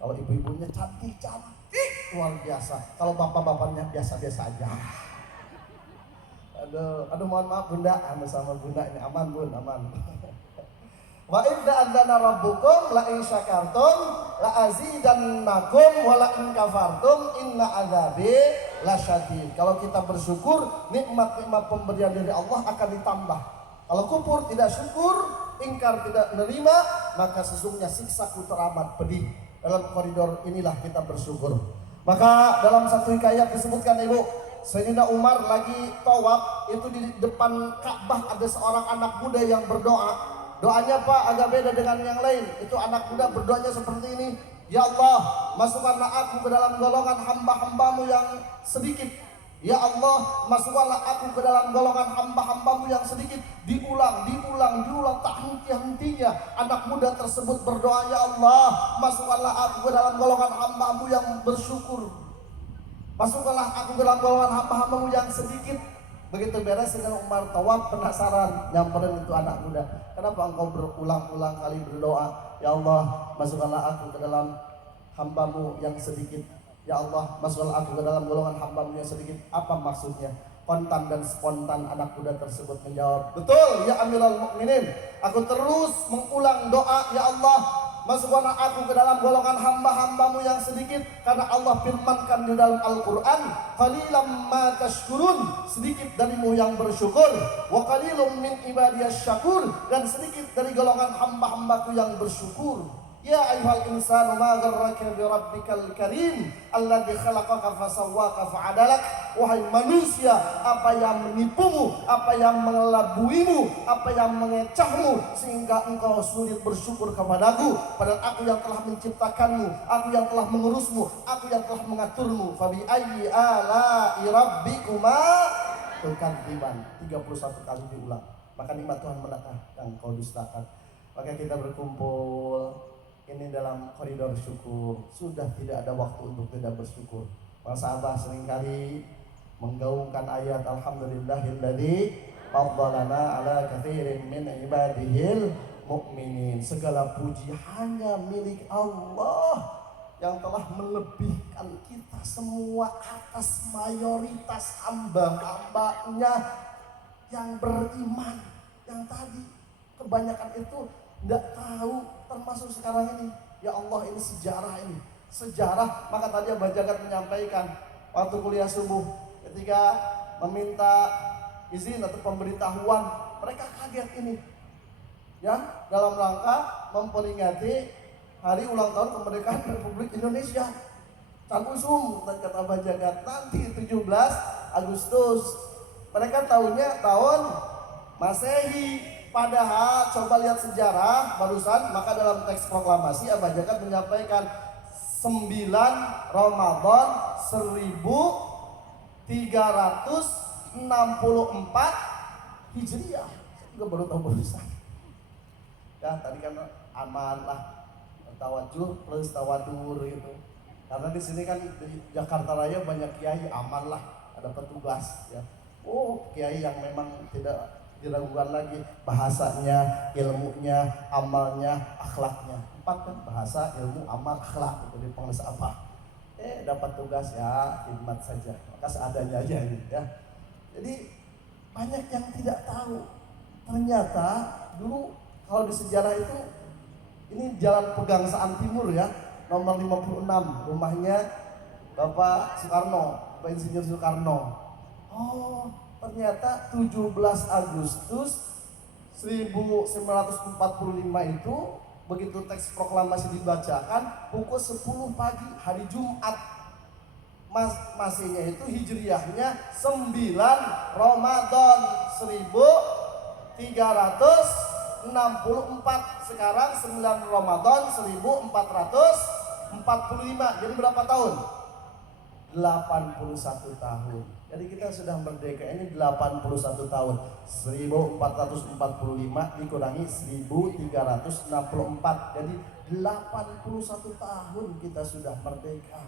Kalau ibu-ibunya cantik-cantik luar biasa, kalau bapak-bapaknya biasa-biasa aja. Aduh mohon maaf Bunda, sama Bunda ini aman Bun, aman. Wa idza adzana rabbukum la in syakartum la azidannakum wa la in kafartum inna adzabi lasyadid. Kalau kita bersyukur, nikmat-nikmat pemberian dari Allah akan ditambah. Kalau kufur, tidak syukur, ingkar, tidak menerima, maka sesungguhnya siksaku teramat pedih. Dalam koridor inilah kita bersyukur. Maka dalam satu hikayat disebutkan Ibu, Sayyidina Umar lagi tawaf, itu di depan Ka'bah ada seorang anak muda yang berdoa. Doanya Pak agak beda dengan yang lain. Itu anak muda berdoanya seperti ini. Ya Allah, masukkanlah aku ke dalam golongan hamba-hambamu yang sedikit. Ya Allah, masukkanlah aku ke dalam golongan hamba-hambamu yang sedikit. Diulang, tak henti-hentinya. Anak muda tersebut berdoa, Ya Allah, masukkanlah aku ke dalam golongan hamba-Mu yang bersyukur. Masukkanlah aku ke dalam golongan hamba-hambamu yang sedikit. Begitu beres dengan Umar tawaf, penasaran, nyamperin itu anak muda. Kenapa engkau berulang-ulang kali berdoa, Ya Allah, masukkanlah aku ke dalam hamba-Mu yang sedikit. Ya Allah, masukkanlah aku ke dalam golongan hamba-Mu yang sedikit. Apa maksudnya? Kontan dan spontan anak muda tersebut menjawab, betul ya Amirul Mukminin, aku terus mengulang doa, Ya Allah, masukkanlah aku ke dalam golongan hamba-hambamu yang sedikit. Karena Allah firmankan di dalam Al-Quran, qalilam ma tashkurun, sedikit darimu yang bersyukur, wa qalilum min ibadiyas syakur, dan sedikit dari golongan hamba-hambaku yang bersyukur. Ya ayyuhal insanu ma gharraka bi rabbikal karim alladzi khalaqaka fasawwaka fa'adalak. Wahai manusia, apa yang menipumu, apa yang mengelabuimu, apa yang mengecahmu sehingga engkau sulit bersyukur kepadaku, padahal aku yang telah menciptakanmu, aku yang telah mengurusmu, aku yang telah mengaturmu. Fabi ayyi ala'i rabbikuma tukadziban. 31 kali diulang. Maka nikmat Tuhan manakah yang kau dustakan? Maka kita berkumpul ini dalam koridor syukur. Sudah tidak ada waktu untuk tidak bersyukur. Para sahabat seringkali menggaungkan ayat Alhamdulillahilladzi faddalana ala katsirin min ibadihil mu'minin. Segala puji hanya milik Allah yang telah melebihkan kita semua atas mayoritas hamba-hambanya yang beriman. Yang tadi kebanyakan itu tidak tahu, termasuk sekarang ini. Ya Allah, ini sejarah. Maka tadi Abah Jagat menyampaikan waktu kuliah subuh, ketika meminta izin atau pemberitahuan, mereka kaget ini. ya, dalam rangka memperingati hari ulang tahun kemerdekaan Republik Indonesia. Can usum kata Abah Jagat nanti 17 Agustus. Mereka tahunya tahun Masehi. Padahal coba lihat sejarah barusan, maka dalam teks proklamasi Abah Jagat menyampaikan 9 Ramadan 1364 Hijriah. Saya juga baru tahu barusan. Ya tadi kan aman lah, tawajuh plus tawadur gitu. Karena di sini kan di Jakarta Raya banyak kiai, aman lah, ada petugas ya. Oh kiai yang memang tidak diragukan lagi bahasanya, ilmunya, amalnya, akhlaknya. 4 kan, bahasa, ilmu, amal, akhlak itu di Pengurus apa? Dapat tugas ya khidmat saja, maka seadanya aja ini ya. Jadi banyak yang tidak tahu. Ternyata dulu kalau di sejarah itu ini Jalan Pegangsaan Timur ya, nomor 56, rumahnya Bapak Soekarno, Bapak Insinyur Soekarno. Oh, ternyata 17 Agustus 1945 itu begitu teks proklamasi dibacakan pukul 10 pagi hari Jumat. Masihnya itu hijriahnya 9 Ramadan 1364. Sekarang 9 Ramadan 1445. Jadi berapa tahun? 81 tahun. Jadi kita sudah merdeka ini 81 tahun. 1445 dikurangi 1364. Jadi 81 tahun kita sudah merdeka.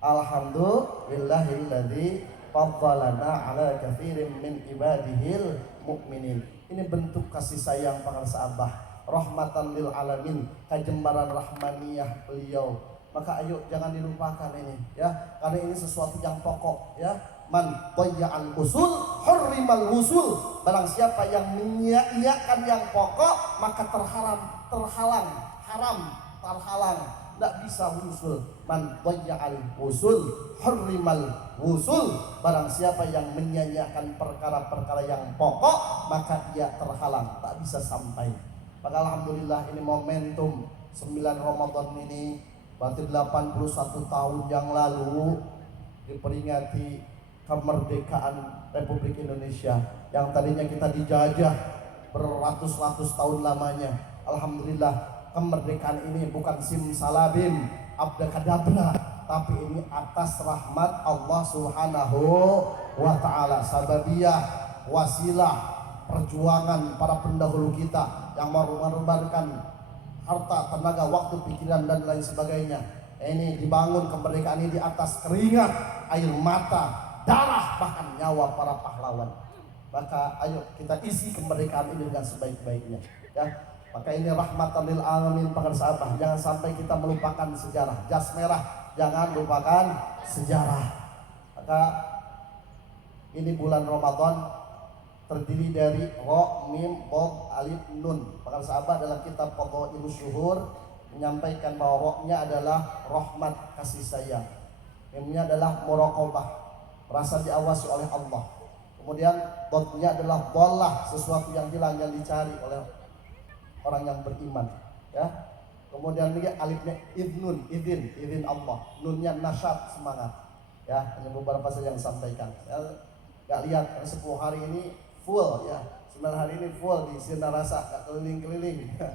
Alhamdulillahilladzi faddalana ala katsirin min ibadihil mu'minin. Ini bentuk kasih sayang para sahabat, rahmatan lil alamin, kajembaran rahmaniyah beliau. Maka ayo jangan dilupakan ini ya, karena ini sesuatu yang pokok ya. Man dhayya'al usul hurrimal wusul. Barang siapa yang menyia-nyiakan yang pokok maka terhalang, tidak bisa wusul. Man dhayya'al usul hurrimal wusul. Barang siapa yang menyia-nyiakan perkara-perkara yang pokok maka ia terhalang, tak bisa sampai. Maka alhamdulillah ini momentum 9 Ramadan ini, berarti 81 tahun yang lalu diperingati kemerdekaan Republik Indonesia yang tadinya kita dijajah beratus-ratus tahun lamanya. Alhamdulillah kemerdekaan ini bukan simsalabim abdakadabra, tapi ini atas rahmat Allah Subhanahu wa ta'ala, sababiyah, wasilah perjuangan para pendahulu kita yang mengorbankan harta, tenaga, waktu, pikiran dan lain sebagainya. Ini dibangun kemerdekaan ini di atas keringat, air mata, darah, bahkan nyawa para pahlawan. Maka ayo kita isi kemerdekaan ini dengan sebaik-baiknya ya. Maka ini rahmatan lil alamin para sahabat. Jangan sampai kita melupakan sejarah. Jas merah, jangan lupakan sejarah. Maka ini bulan Ramadan terdiri dari Ro, Mim, Bod, Alif, Nun. Para sahabat dalam kitab Fadhailus Syuhur menyampaikan bahwa Ro-nya adalah rahmat, kasih sayang. Mim-nya adalah muraqabah, merasa diawasi oleh Allah. Kemudian Bod-nya adalah dhalah, sesuatu yang hilang yang dicari oleh orang yang beriman ya. Kemudian lagi alifnya idnun, izin Allah. Nunnya nasyat, semangat ya. Hanya beberapa saja yang disampaikan ya. Gak lihat 10 hari ini full ya, 9 hari ini full di Sinar Rasa, gak keliling-keliling ya,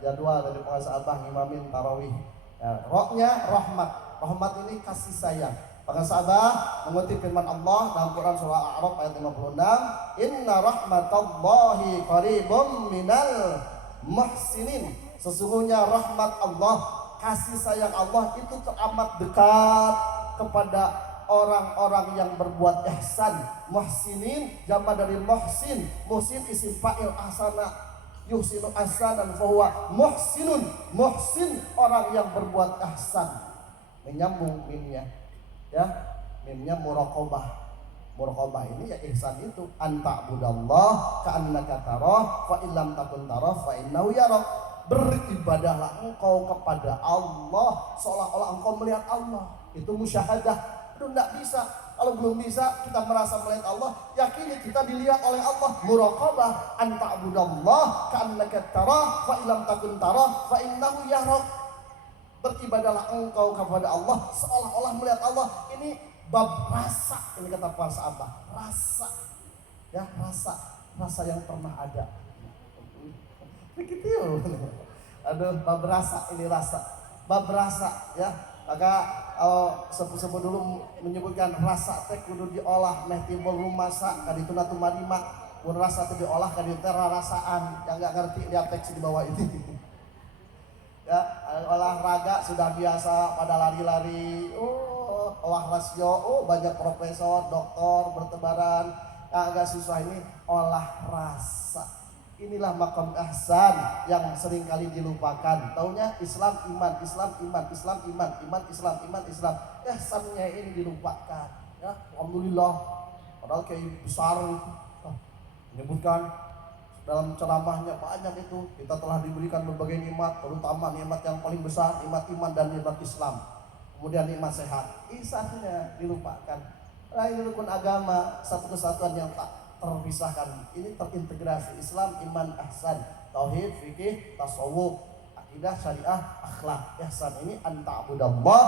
jadwal dari penguasa Abah ngimamin tarawih ya. Rohnya rahmat, rahmat ini kasih sayang. Maka sahabat mengutip firman Allah dalam Quran surah Al-A'raf ayat 56, inna rahmatallahi qaribum minal muhsinin. Sesungguhnya rahmat Allah, kasih sayang Allah itu teramat dekat kepada orang-orang yang berbuat ihsan. Muhsinin jama dari muhsin. Muhsin isim fa'il ahsana yuhsinu ahsanan fahuwa muhsinun. Muhsin orang yang berbuat ihsan. Menyambung mimnya ya, mimnya muraqabah. Muraqabah ini ya ihsan itu anta budallah ka'annaka tarah fa illam takun tarah fa innahu yarak. Beribadahlah engkau kepada Allah seolah-olah engkau melihat Allah. Itu musyahadah. Aduh Aduh, enggak bisa. Kalau belum bisa kita merasa melihat Allah, yakini kita dilihat oleh Allah. Muraqabah, an ta'budallah ka'annaka tarah fa illam takun tarah fa innahu yarak. Beribadahlah engkau kepada Allah seolah-olah melihat Allah. Ini bab rasa, ini kata para sahabat, rasa. Ya, rasa yang pernah ada. Begitu. Aduh, bab rasa, ini rasa. Bab rasa, ya. Maka sepuh-sepuh dulu menyebutkan rasa teh kudu diolah meh timbul rumasa kadituna tumarima mun rasa teh diolah kadituna rasaan yang enggak ngerti dia teks di bawah itu. Ya, olahraga sudah biasa pada lari-lari. Olah rasio, banyak profesor, doktor bertebaran. Agak susah ini olah rasa. Inilah makam ihsan yang sering kali dilupakan. Taunya Islam iman, Islam iman, Islam iman, iman Islam, iman Islam. Ihsannya ini dilupakan. Ya, alhamdulillah. Padahal kayak besar menyebutkan dalam ceramahnya banyak itu. Kita telah diberikan berbagai nikmat, terutama nikmat yang paling besar, nikmat iman dan nikmat Islam. Kemudian nikmat sehat. Ihsannya dilupakan. Nah, ini rukun agama, satu kesatuan yang tak terpisahkan. Ini terintegrasi Islam, iman, ihsan, tauhid, fikih, tasawuf, akidah, syariah, akhlak. Ihsan ini anta'budallah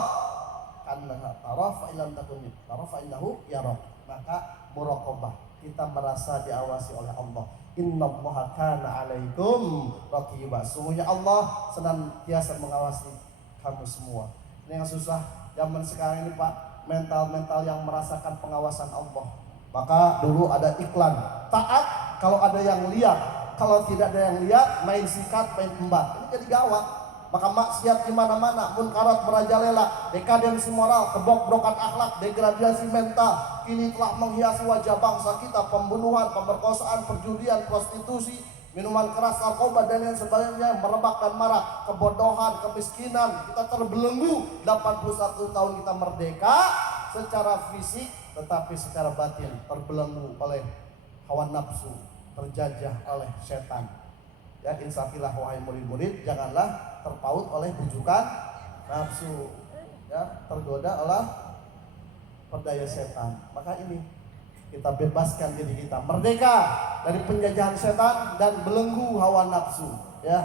kannahu tarah fa illam takun tarah fa innahu yarak. Maka muraqabah, kita merasa diawasi oleh Allah. Innallaha kana 'alaikum raqibah. Sungguhnya Allah senantiasa mengawasi kamu semua. Ini yang susah zaman sekarang ini, Pak, mental-mental yang merasakan pengawasan Allah. Maka dulu ada iklan taat kalau ada yang lihat, kalau tidak ada yang lihat main sikat, main embat. Ini jadi gawat. Maka maksiat di mana-mana, munkarat merajalela, dekadensi moral, kebobrokan akhlak, degradasi mental kini telah menghiasi wajah bangsa kita. Pembunuhan, pemerkosaan, perjudian, prostitusi, minuman keras, narkoba dan yang sebagainya merebak dan marak. Kebodohan, kemiskinan, kita terbelenggu. 81 tahun kita merdeka secara fisik, tetapi secara batin terbelenggu oleh hawa nafsu, terjajah oleh setan. Ya, insafilah wahai murid-murid, janganlah terpaut oleh bujukan nafsu, ya, tergoda oleh perdaya setan. Maka ini kita bebaskan diri kita, merdeka dari penjajahan setan dan belenggu hawa nafsu. Ya,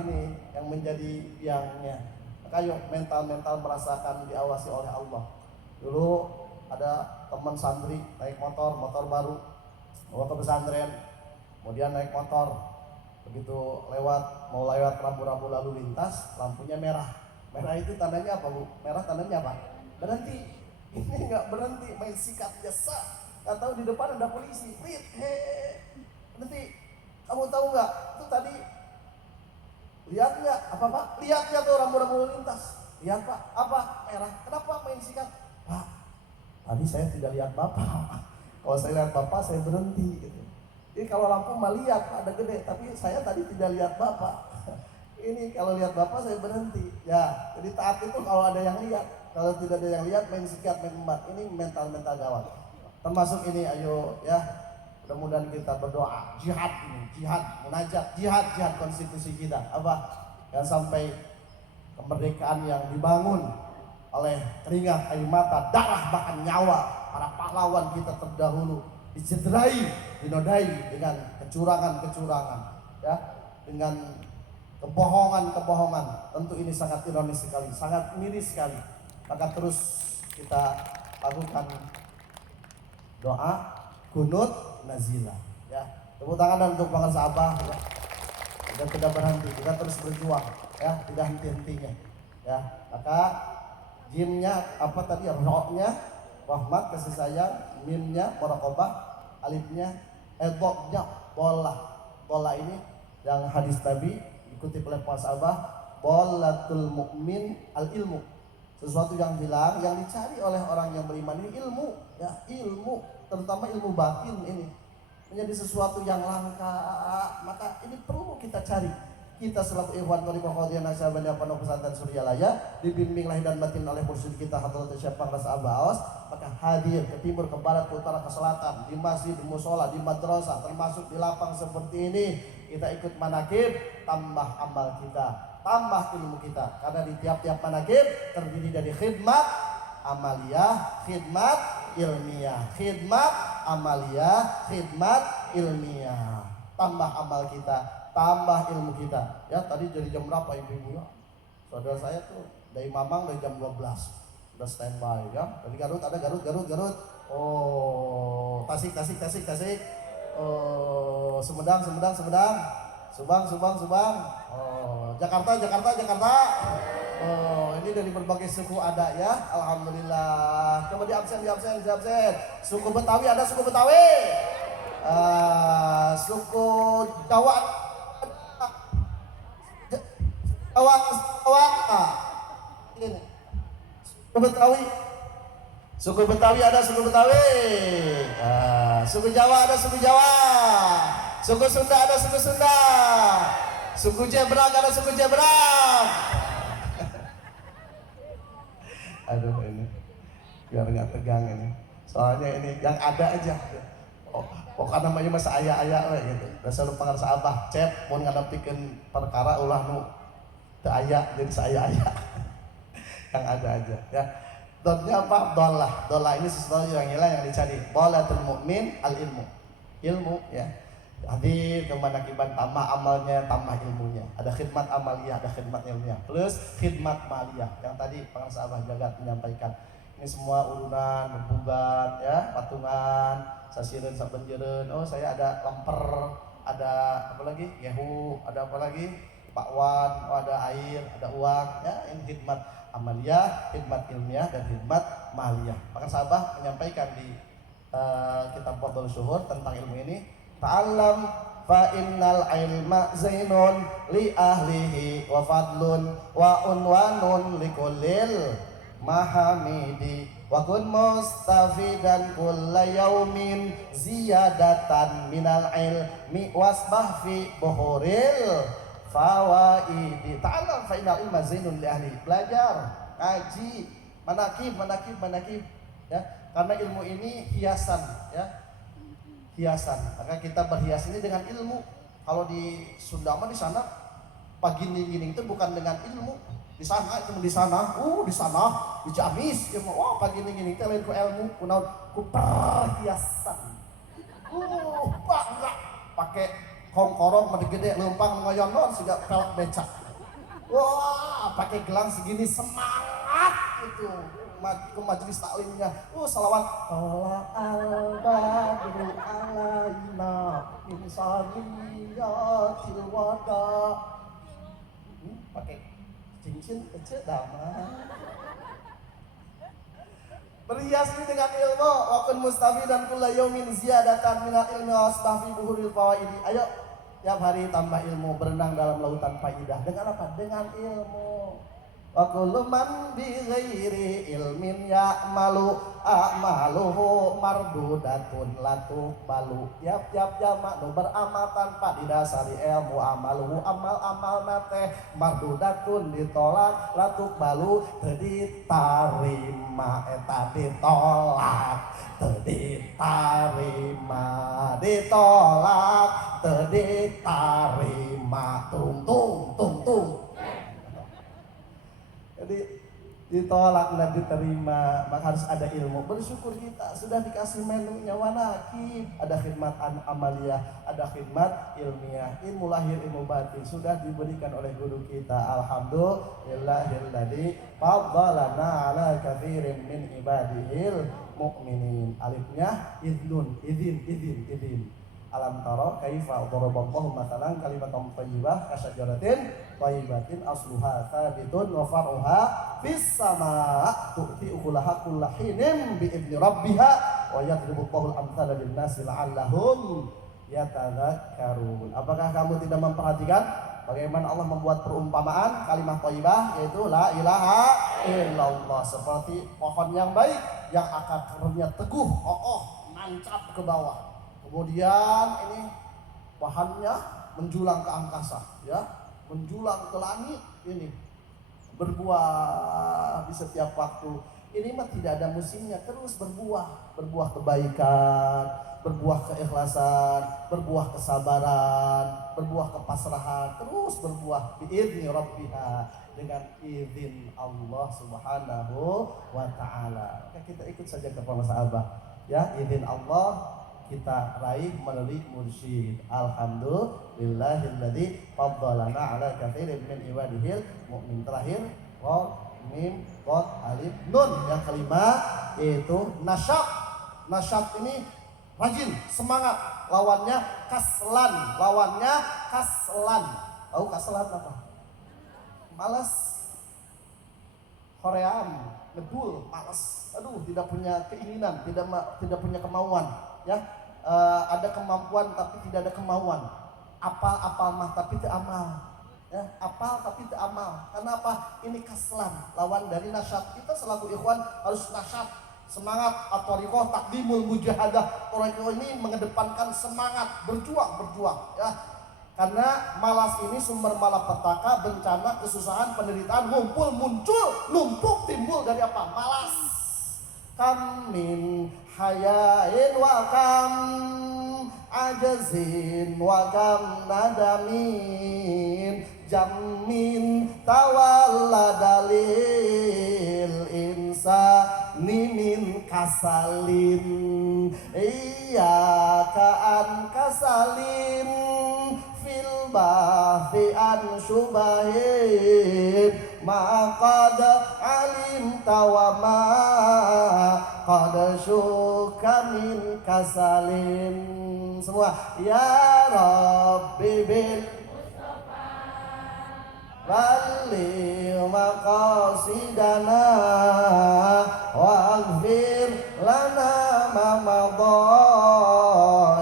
ini yang menjadi biangnya. Maka yuk mental-mental merasakan diawasi oleh Allah. Dulu ada teman santri naik motor baru mau ke pesantren, kemudian naik motor, begitu mau lewat rambu-rambu lalu lintas, lampunya merah. Merah itu tandanya apa, Bu? Merah tandanya apa? Berhenti. Ini nggak berhenti, main sikat biasa. Nggak tahu di depan ada polisi, berhenti. Kamu tahu nggak? Itu tadi lihat nggak? Apa Pak? Lihat nggak tuh rambu-rambu lalu lintas? Lihat Pak. Apa? Merah. Kenapa main sikat? Pak, tadi saya tidak lihat Bapak. Kalau saya lihat Bapak, saya berhenti. Gitu. Jadi kalau lampu mah lihat, Pak, ada gede. Tapi saya tadi tidak lihat Bapak. Ini kalau lihat Bapak, saya berhenti. Ya, jadi taat itu kalau ada yang lihat. Kalau tidak ada yang lihat, main sikat, main embat. Ini mental-mental gawat. Termasuk ini, ayo ya. Mudah-mudahan kita berdoa. Jihad ini, jihad, munajat, jihad konstitusi kita. Apa? Yang sampai kemerdekaan yang dibangun oleh keringat, air mata, darah, bahkan nyawa para pahlawan kita terdahulu dicederai, dinodai dengan kecurangan-kecurangan, ya, dengan kebohongan-kebohongan. Tentu ini sangat ironis sekali, sangat miris sekali. Maka terus kita lakukan doa kunut nazilah, ya. Tepuk tangan untuk Bang Sabah, ya. Kita tidak berhenti, kita terus berjuang, ya, tidak henti-hentinya, ya. Maka jimnya apa tadi, rohnya rahmat kasih sayang, mimnya muraqabah, alifnya edoknya bola ini yang hadis Nabi dikutip oleh para sahabat, bolatul mukmin al ilmu, sesuatu yang hilang yang dicari oleh orang yang beriman ini ilmu, ya, ilmu, terutama ilmu batin ini menjadi sesuatu yang langka. Maka ini perlu kita cari. Kita selaku ikhwan thariqah Qadhiyah Nasyabandiyah Pondok Pesantren Suryalaya dibimbing lahir dan batin oleh mursyid kita Hadratus Syekh Pangras Abaos, maka hadir ke timur, ke barat, ke utara, ke selatan, di masjid, di musola, di madrasah, termasuk di lapang seperti ini. Kita ikut manakib, tambah amal kita, tambah ilmu kita, karena di tiap-tiap manakib terdiri dari khidmat, amaliyah, khidmat ilmiah. Khidmat amaliyah, khidmat ilmiah. Tambah amal kita, tambah ilmu kita. Ya, tadi dari jam berapa ibu-ibu? Saudara saya tuh dari Mamang dari jam 12 udah standby ya. Dari Garut ada Garut. Oh, Tasik. Oh, Sumedang. Subang. Oh, Jakarta. Oh, ini dari berbagai suku ada ya. Alhamdulillah. Coba di absen. Suku Betawi ada suku Betawi. Suku Jawa. Ini. Suku Betawi ada suku Betawi. Suku Jawa ada suku Jawa. Suku Sunda ada suku Sunda. Suku Jebrang ada suku Jebrang. Aduh, ini biar nggak tegang ini. Soalnya ini yang ada aja. Pokoknya namanya masa ayah gitu. Dasar lu pangarsa abah cep mun ngadepikeun perkara ulah nu teu aya jadi saya yang ada aja ya. Dotnya apa? Dolah ini sesuatu yang hilang yang dicari. Dolatul mukmin al ilmu ya. Hadir kemanakiban tambah amalnya, tambah ilmunya. Ada khidmat amaliyah, ada khidmat ilmiah, plus khidmat maliyah. Yang tadi pengarsa abah jagat menyampaikan. Ini semua urunan, berbugat ya, patungan, sasireun sabenjeureun. Oh, saya ada lemper, ada apa lagi? Gehu, ada apa lagi? Bakwan, oh ada air, ada uang ya. Ini khidmat amaliyah, khidmat ilmiah, dan khidmat maliyah. Maka sahabat menyampaikan di kitab Fadhul Syuhur tentang ilmu ini, ta'allam fa innal ilma zainun li ahlihi wa fadlun wa unwanun li kullil mahamidi wa kun mustafidan kulla yaumin ziyadatan minal ilmi wasbah fi buhuril fawaidi. Ta'allam fa innal ilma zainun li ahlihi. Belajar, ngaji, manakib ya, karena ilmu ini hiasan ya, maka kita berhias ini dengan ilmu. Kalau di Sunda mah di sana pagining-gining itu bukan dengan ilmu, di sana di Ciamis ya, wah pagining-gining itu lain ku ilmu, ku perhiasan. Bangga pakai kongkorong mede gede leumpang ngoyon non siga pelak becak. Wah, pakai gelang segini semangat gitu. Ke majelis taklimnya, salawat Allah al-badru alaina insaniyatil wada. Pakai cincin kecil damai. Berhias ini dengan ilmu. Wa kun mustafidan kulla yaumin ziyadatan minal ilmi wasbah fi buhuril fawaidi. Ayo tiap hari tambah ilmu, berenang dalam lautan faidah. Dengan apa? Dengan ilmu. Wa kullu man bi ghairi ilmin ya'malu a'maluhu mardudatun latu balu. Tiap-tiap jamak nu beramal tanpa didasari ilmu amaluhu amal nate mardudatun ditolak latu balu teu ditarima eta ditolak teu ditarima ditolak teu ditarima tung. Jadi ditolak dan diterima, maka harus ada ilmu. Bersyukur kita sudah dikasih menunya wanakib, ada khidmat amaliyah, ada khidmat ilmiah, ilmu lahir, ilmu batin sudah diberikan oleh guru kita. Alhamdulillahilladzi faddalana ala katsirin min ibadihil mu'minin. Alifnya izin. Alam taro kaifa daraballahu mathalan kalimatan thayyibah kasyajaratin thayyibatin asluha thabitun wa far'uha fis sama' tu'ti ukulaha kullahinin bi idzni rabbiha wa yadribu Allahu al-amthala lin-nasi la'allahum yatadzakkarun. Apakah kamu tidak memperhatikan bagaimana Allah membuat perumpamaan kalimat thayyibah yaitu la ilaha illallah, seperti pohon yang baik yang akarnya teguh, kokoh, nancap ke bawah. Kemudian ini bahannya menjulang ke angkasa, ya, menjulang ke langit ini, berbuah di setiap waktu. Ini mah tidak ada musimnya, terus berbuah, berbuah kebaikan, berbuah keikhlasan, berbuah kesabaran, berbuah kepasrahan, terus berbuah biizni rabbiha, dengan izin Allah Subhanahu wa taala. Maka kita ikut saja kepada sahabat, ya, izin Allah kita raih melalui mursyid. Alhamdulillahilladzi faddalana ala katsirin min ibadihil mu'min. Terakhir ra mim qad alif nun. Yang kelima itu nasyat. Nasyat ini rajin, semangat. Lawannya kaslan. Lawannya kaslan. Tahu kaslan apa? Malas. Hoream, ngedul, malas. Aduh, tidak punya keinginan, tidak punya kemauan, ya. Ada kemampuan tapi tidak ada kemauan. Apal mah tapi tidak amal, ya. Apal tapi tidak amal. Karena apa? Ini kaslan, lawan dari nasyat. Kita selaku ikhwan harus nasyat, semangat. At-thariqah taqdimul mujahadah. Orang ini mengedepankan semangat, berjuang, ya. Karena malas ini sumber malapetaka, bencana, kesusahan, penderitaan, muncul, numpuk, timbul dari apa? Malas. Kam min hayain wa kam ajazin wa kam nadamin jamin tawalla dalil insani min kasalin iyyaka an kasalin fil bahthi an syubahin ma qad alim tawama qad syuka min kasalin. Semua ya Rabbi bil Balli maqasidana waghfir lana ma madha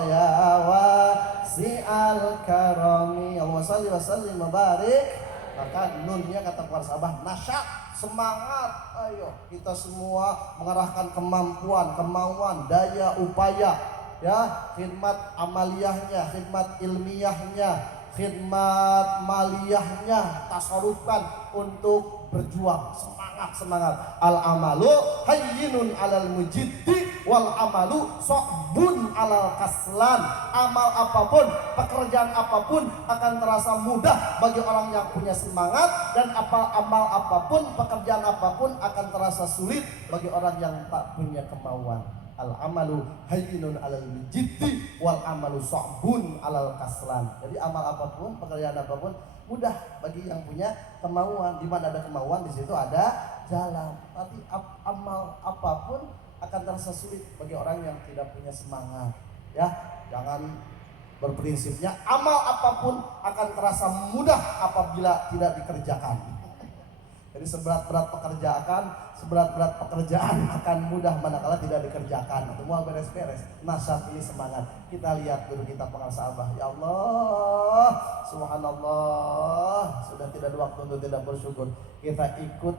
ya wasi'al karami. Allahumma shalli wa sallim wa barik. Maka nunnya kata para sahabat nasyat, semangat. Ayo kita semua mengerahkan kemampuan, kemauan, daya, upaya, ya, khidmat amaliyahnya, khidmat ilmiahnya, khidmat maliyahnya, tasarufkan untuk berjuang. Semangat. Al amalu hayyinun alal mujiddi wal amalu so'bun alal kaslan. Amal apapun, pekerjaan apapun akan terasa mudah bagi orang yang punya semangat, dan amal apapun, pekerjaan apapun akan terasa sulit bagi orang yang tak punya kemauan. Al amalu hayyinun alal mujiddi wal amalu so'bun alal kaslan. Jadi amal apapun, pekerjaan apapun mudah bagi yang punya kemauan. Di mana ada kemauan, di situ ada jalan. Tapi amal apapun akan terasa sulit bagi orang yang tidak punya semangat. Ya, jangan berprinsipnya amal apapun akan terasa mudah apabila tidak dikerjakan. Jadi seberat-berat pekerjaan akan mudah manakala tidak dikerjakan. Semua beres-beres. Nasyat ini semangat. Kita lihat dulu kita pengal sahabat. Ya Allah, subhanallah. Sudah tidak ada waktu untuk tidak bersyukur. Kita ikut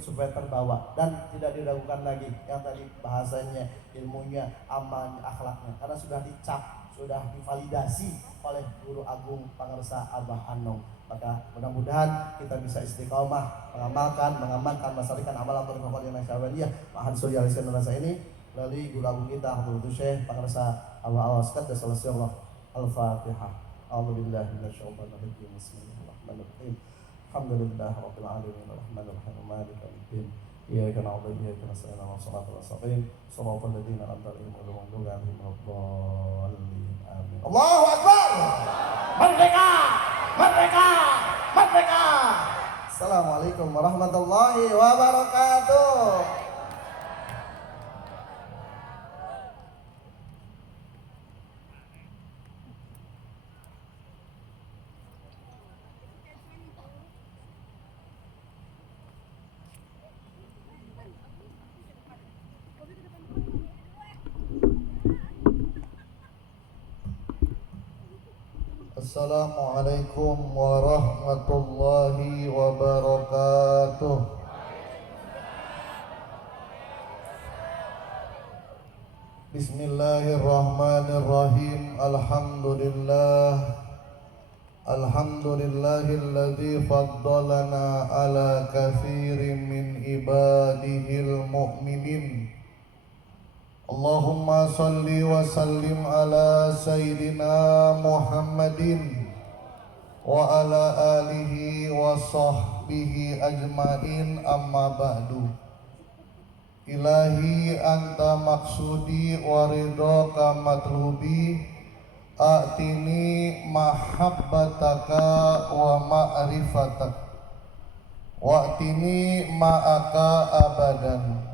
supaya terbawa dan tidak diragukan lagi yang tadi bahasanya, ilmunya, amalnya, akhlaknya. Karena sudah dicap, sudah divalidasi oleh Guru Agung Pangarsa Abah Anom. Maka mudah-mudahan kita bisa istiqomah mengamalkan masyarakat amalan berkokol yang nasyawaliyah Mahan Surya Alisan Nurasa ini melalui Guru Agung kita Abdul Syekh Pangarsa Abah Awaskat dan Salasiyullah. Al-Fatihah. A'udzubillahi minasyaitonir rajim. Bismillahirrahmanirrahim. Alhamdulillah rabbil alamin arrahmanir rahim maliki yaumiddin. Iyyaka na'budu wa iyyaka nasta'in ihdinas siratal mustaqim siratal ladzina an'amta 'alaihim ghairil maghdubi 'alaihim waladdallin. Amin. Allahu akbar. Merdeka! Merdeka! Merdeka! Assalamualaikum warahmatullahi wabarakatuh. Assalamualaikum warahmatullahi wabarakatuh. Bismillahirrahmanirrahim. Alhamdulillah Alhamdulillahilladzi faddalana ala katsirin min ibadihil mu'minin. Allahumma salli wa sallim ala sayyidina Muhammadin wa ala alihi wa sahbihi ajmain, amma ba'du. Ilahi anta maksudi wa ridhaka matlubi, a'tini mahabbataka wa ma'rifatak, wa'tini ma'aka abadan.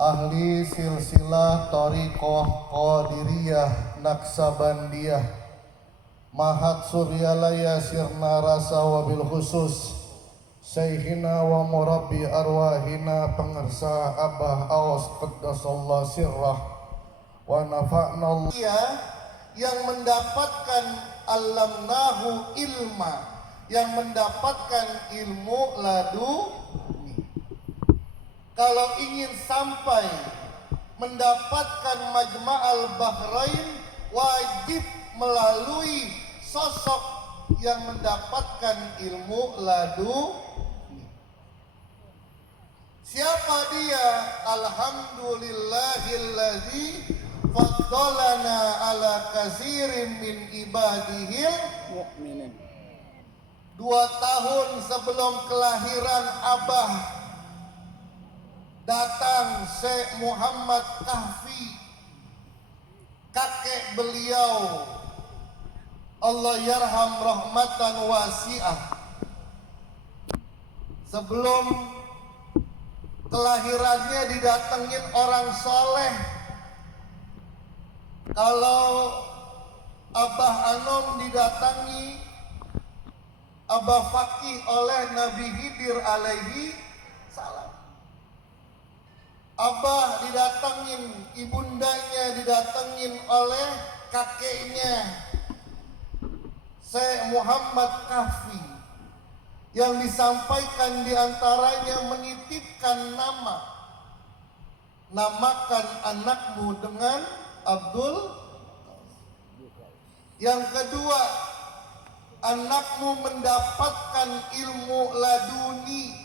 Ahli silsilah Thariqah Qadiriyah Naksabandiyah, Mahat Suryalaya Sirna Rasa wabil khusus Syekhina wa murabbi arwahina pengersa Abah Awas Qaddasallah sirrah wa nafa'na yang mendapatkan alamnahu ilma, yang mendapatkan ilmu laduni. Kalau ingin sampai mendapatkan majma'al bahrain, wajib melalui sosok yang mendapatkan ilmu laduni. Siapa dia? Alhamdulillahilladzi faddalana ala katsirin min ibadihil mu'minin. 2 tahun sebelum kelahiran Abah, datang Syekh Muhammad Kahfi, kakek beliau, Allah yarham rahmatan wasi'ah. Sebelum kelahirannya didatengin orang soleh. Kalau Abah Anom didatangi Abah Fakih oleh Nabi Khidir alaihi salam. Abah didatengin, ibundanya didatengin oleh kakeknya Syekh Muhammad Kahfi, yang disampaikan diantaranya menitipkan nama, namakan anakmu dengan Abdul. Yang kedua, anakmu mendapatkan ilmu laduni.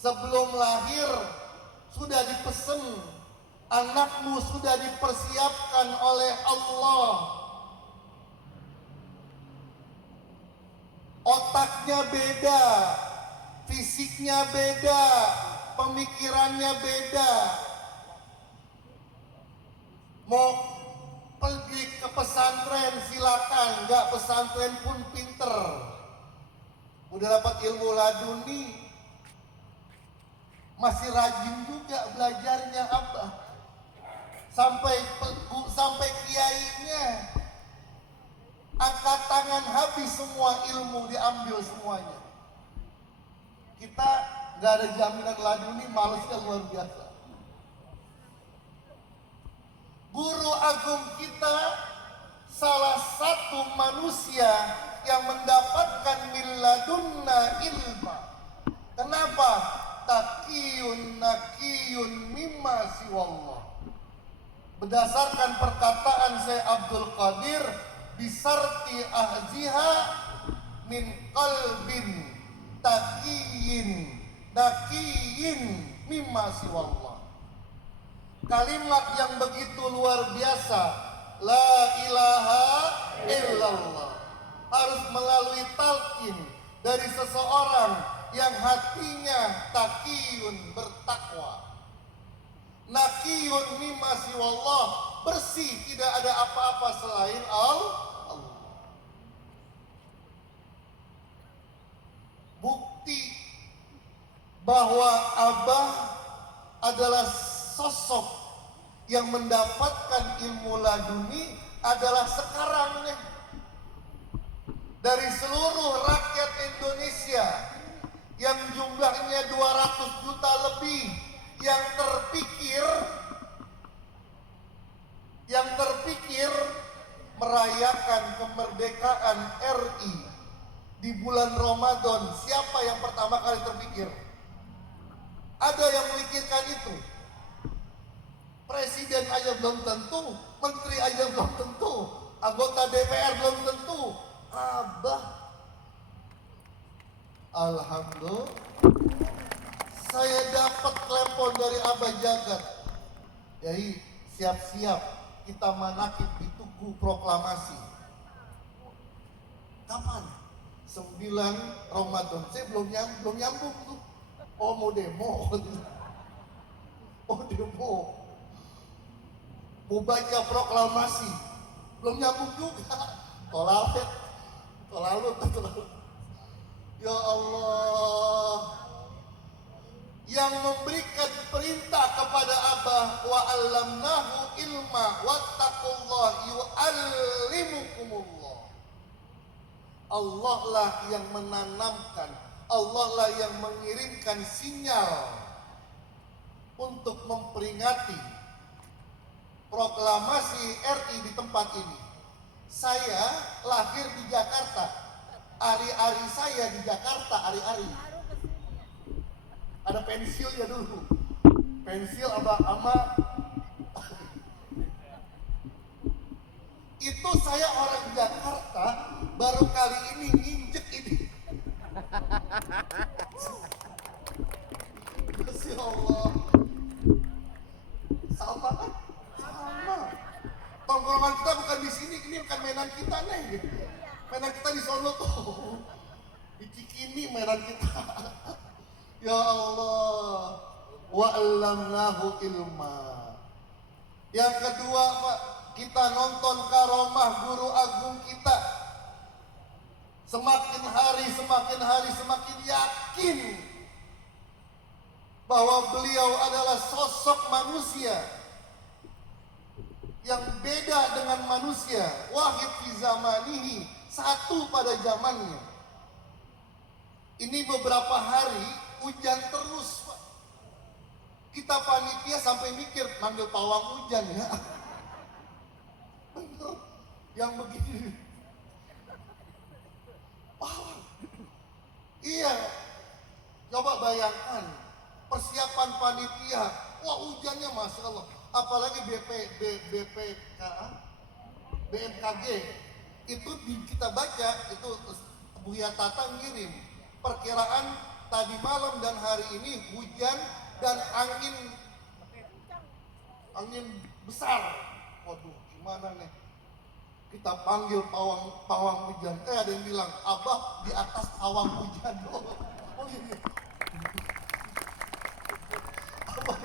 Sebelum lahir sudah dipesan, anakmu sudah dipersiapkan oleh Allah. Otaknya beda, fisiknya beda, pemikirannya beda. Mau pergi ke pesantren silakan, nggak pesantren pun pinter. Udah dapat ilmu laduni, masih rajin juga belajarnya Abah. Sampai kiainya angkat tangan, habis semua ilmu diambil semuanya. Kita nggak ada jaminan laduni, malesnya luar biasa. Guru agung kita salah satu manusia yang mendapatkan min ladunna ilma. Kenapa? Taqiyun naqiyun mimma siwallah. Berdasarkan perkataan Syekh Abdul Qadir, bisarti ahziha min qalbin taqiyin naqiyin mimma siwallah. Kalimat yang begitu luar biasa, la ilaha illallah, harus melalui talqin dari seseorang yang hatinya taqiyun, bertakwa. Naqiyun mimma siwallah, bersih, tidak ada apa-apa selain Allah. Bukti bahwa Abah adalah sosok yang mendapatkan ilmu laduni adalah sekarang nih. Dari seluruh rakyat Indonesia yang jumlahnya 200 juta lebih, yang terpikir merayakan kemerdekaan RI di bulan Ramadan, siapa yang pertama kali terpikir? Ada yang memikirkan itu? Presiden aja belum tentu, menteri aja belum tentu, anggota DPR belum tentu, Abah, alhamdulillah, saya dapat telepon dari Abah Jagat. Jadi siap-siap kita manakib di Tugu Proklamasi. Kapan? 9 Ramadan. Saya belum nyambung tuh. Oh mau demo. Oh demo. Mau baca proklamasi. Belum nyambung juga. Tolalut. Ya Allah. Yang memberikan perintah kepada Abah wa 'allamnahu ilma wattaqullah yu'allimukumullah. Allah lah yang menanamkan, Allah lah yang mengirimkan sinyal untuk memperingati proklamasi RI di tempat ini. Saya lahir di Jakarta, ari-ari saya di Jakarta, ari-ari. Ada pensilnya dulu, pensil ama itu saya orang Jakarta, baru kali ini nginjek ini. Masya Allah. Sama. Tongkrongan kita bukan di sini, ini bukan mainan kita nih. Mainan kita di Solo tuh. Di Cikini mainan kita. Ya Allah. Wa 'allamnahu ilma. Yang kedua, Pak, kita nonton karomah guru agung kita. Semakin hari semakin yakin bahwa beliau adalah sosok manusia yang beda dengan manusia, wahid fi zamanihi, satu pada zamannya. Ini beberapa hari hujan terus, Pak. Kita panitia sampai mikir manggil pawang hujan ya. Bener. Yang begini. Oh, iya. Coba bayangkan persiapan panitia. Wah, hujannya Masya Allah. Apalagi BMKG itu kita baca itu Buya Tata ngirim perkiraan tadi malam dan hari ini hujan dan angin besar. Waduh, gimana nih? Kita panggil pawang hujan. Ada yang bilang, Abah di atas pawang hujan. Oh iya. Abah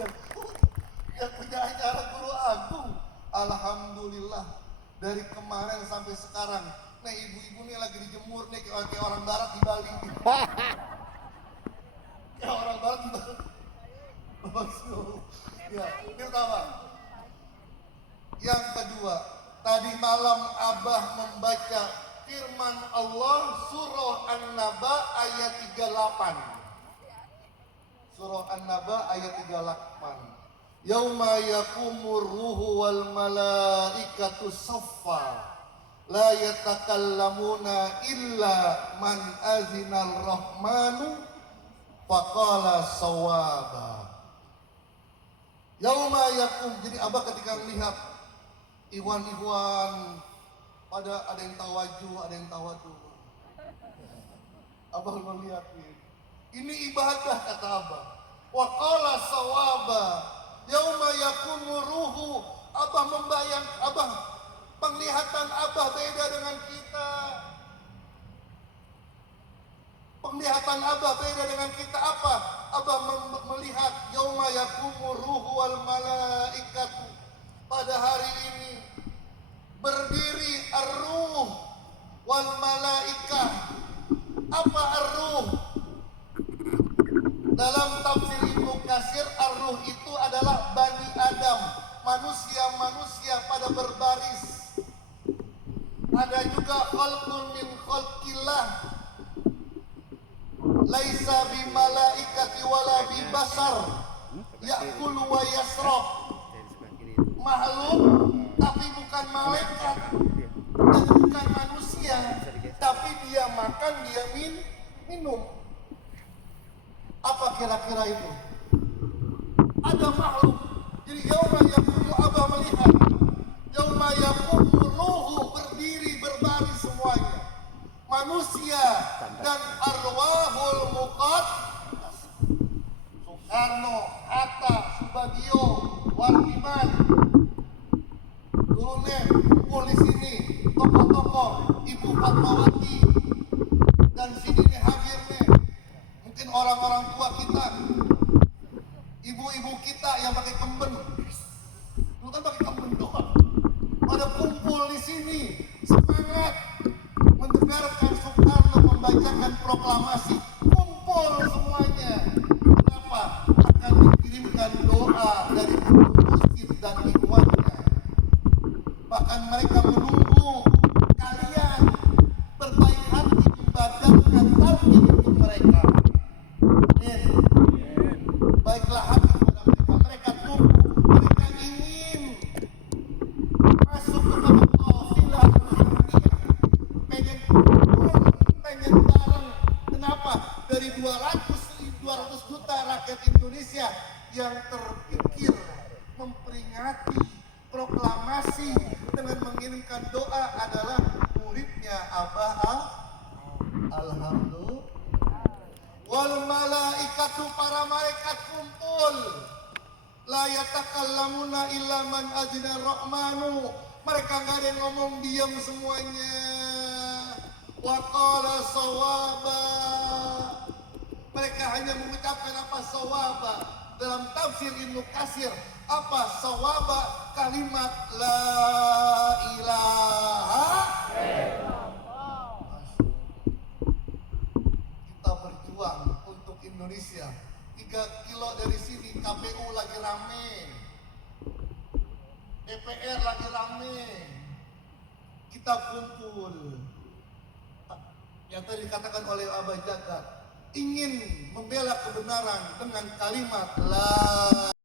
yang punya acara guru agung. Alhamdulillah. Dari kemarin sampai sekarang. Nah ibu-ibu nih lagi dijemur nih kayak orang barat di Bali. Kayak orang barat di Bali. Ya, ini pertama. Yang kedua, tadi malam Abah membaca firman Allah surah An-Naba ayat 38. Surah An-Naba ayat 38. Yauma yakumur ruhu wal malaikatu saffa la yatakallamuna illa man azinal rahmanu faqala sawaba. Yauma yakum, jadi Abah ketika melihat Ikhwan-ikhwan pada ada yang tawaju, ada yang tawadu. Abah melihat ini ibadah kata Abah. Wa qala sawaba. Yauma yakumur ruhu. Abah membayang, penglihatan Abah beda dengan kita. Penglihatan Abah beda dengan kita apa? Abah melihat yauma yakumur ruhu wal malaikatu. Pada hari ini berdiri ar-ruh wal malaikah. Apa ar-ruh? Dalam tafsir Ibnu Katsir, ar-ruh itu adalah Bani Adam, manusia-manusia pada berbaris. Ada juga khalqun min khalqillah, laisa bi malaikati wala bi basar, ya'kulu wa yasrab. Makhluk tapi bukan malaikat dan bukan manusia, tapi dia makan, dia minum. Apa kira-kira itu? Ada makhluk. Jadi yauma yaqumu, Abah melihat yauma yaqumu ruhu berdiri berbaris semuanya Fatmawati dan sini nih hadir nih. Mungkin orang-orang tua kita, ibu-ibu kita yang pakai kemben. Lu kan pakai kemben doang. Pada kumpul di sini semangat mendengarkan Soekarno membacakan proklamasi. Kumpul semuanya. Kenapa? Akan dikirimkan doa dari masjid dan ikhwannya. Bahkan mereka menunggu kalian berbaik hati membacakan talqin untuk mereka. Baiklah hati kepada mereka. Mereka tunggu. Mereka ingin masuk ke dalam filah pengen bareng. Kenapa? Dari 200 juta rakyat Indonesia yang terpikir memperingati proklamasi dengan mengirimkan doa adalah muridnya Abah Alhamdulillah. Wal malaikatu, para malaikat kumpul. La yatakallamuna illa man ajna rahmanu. Mereka nggak ada yang ngomong, diam semuanya. Wa qala sawaba. Mereka hanya mengucapkan apa sawaba. Dalam tafsir Ibnu Katsir, apa sawaba? Kalimat la ilaha. Kita berjuang untuk Indonesia. 3 kilo dari sini KPU lagi rame, DPR lagi rame. Kita kumpul. Yang tadi dikatakan oleh Abah Jagat, ingin membela kebenaran dengan kalimat la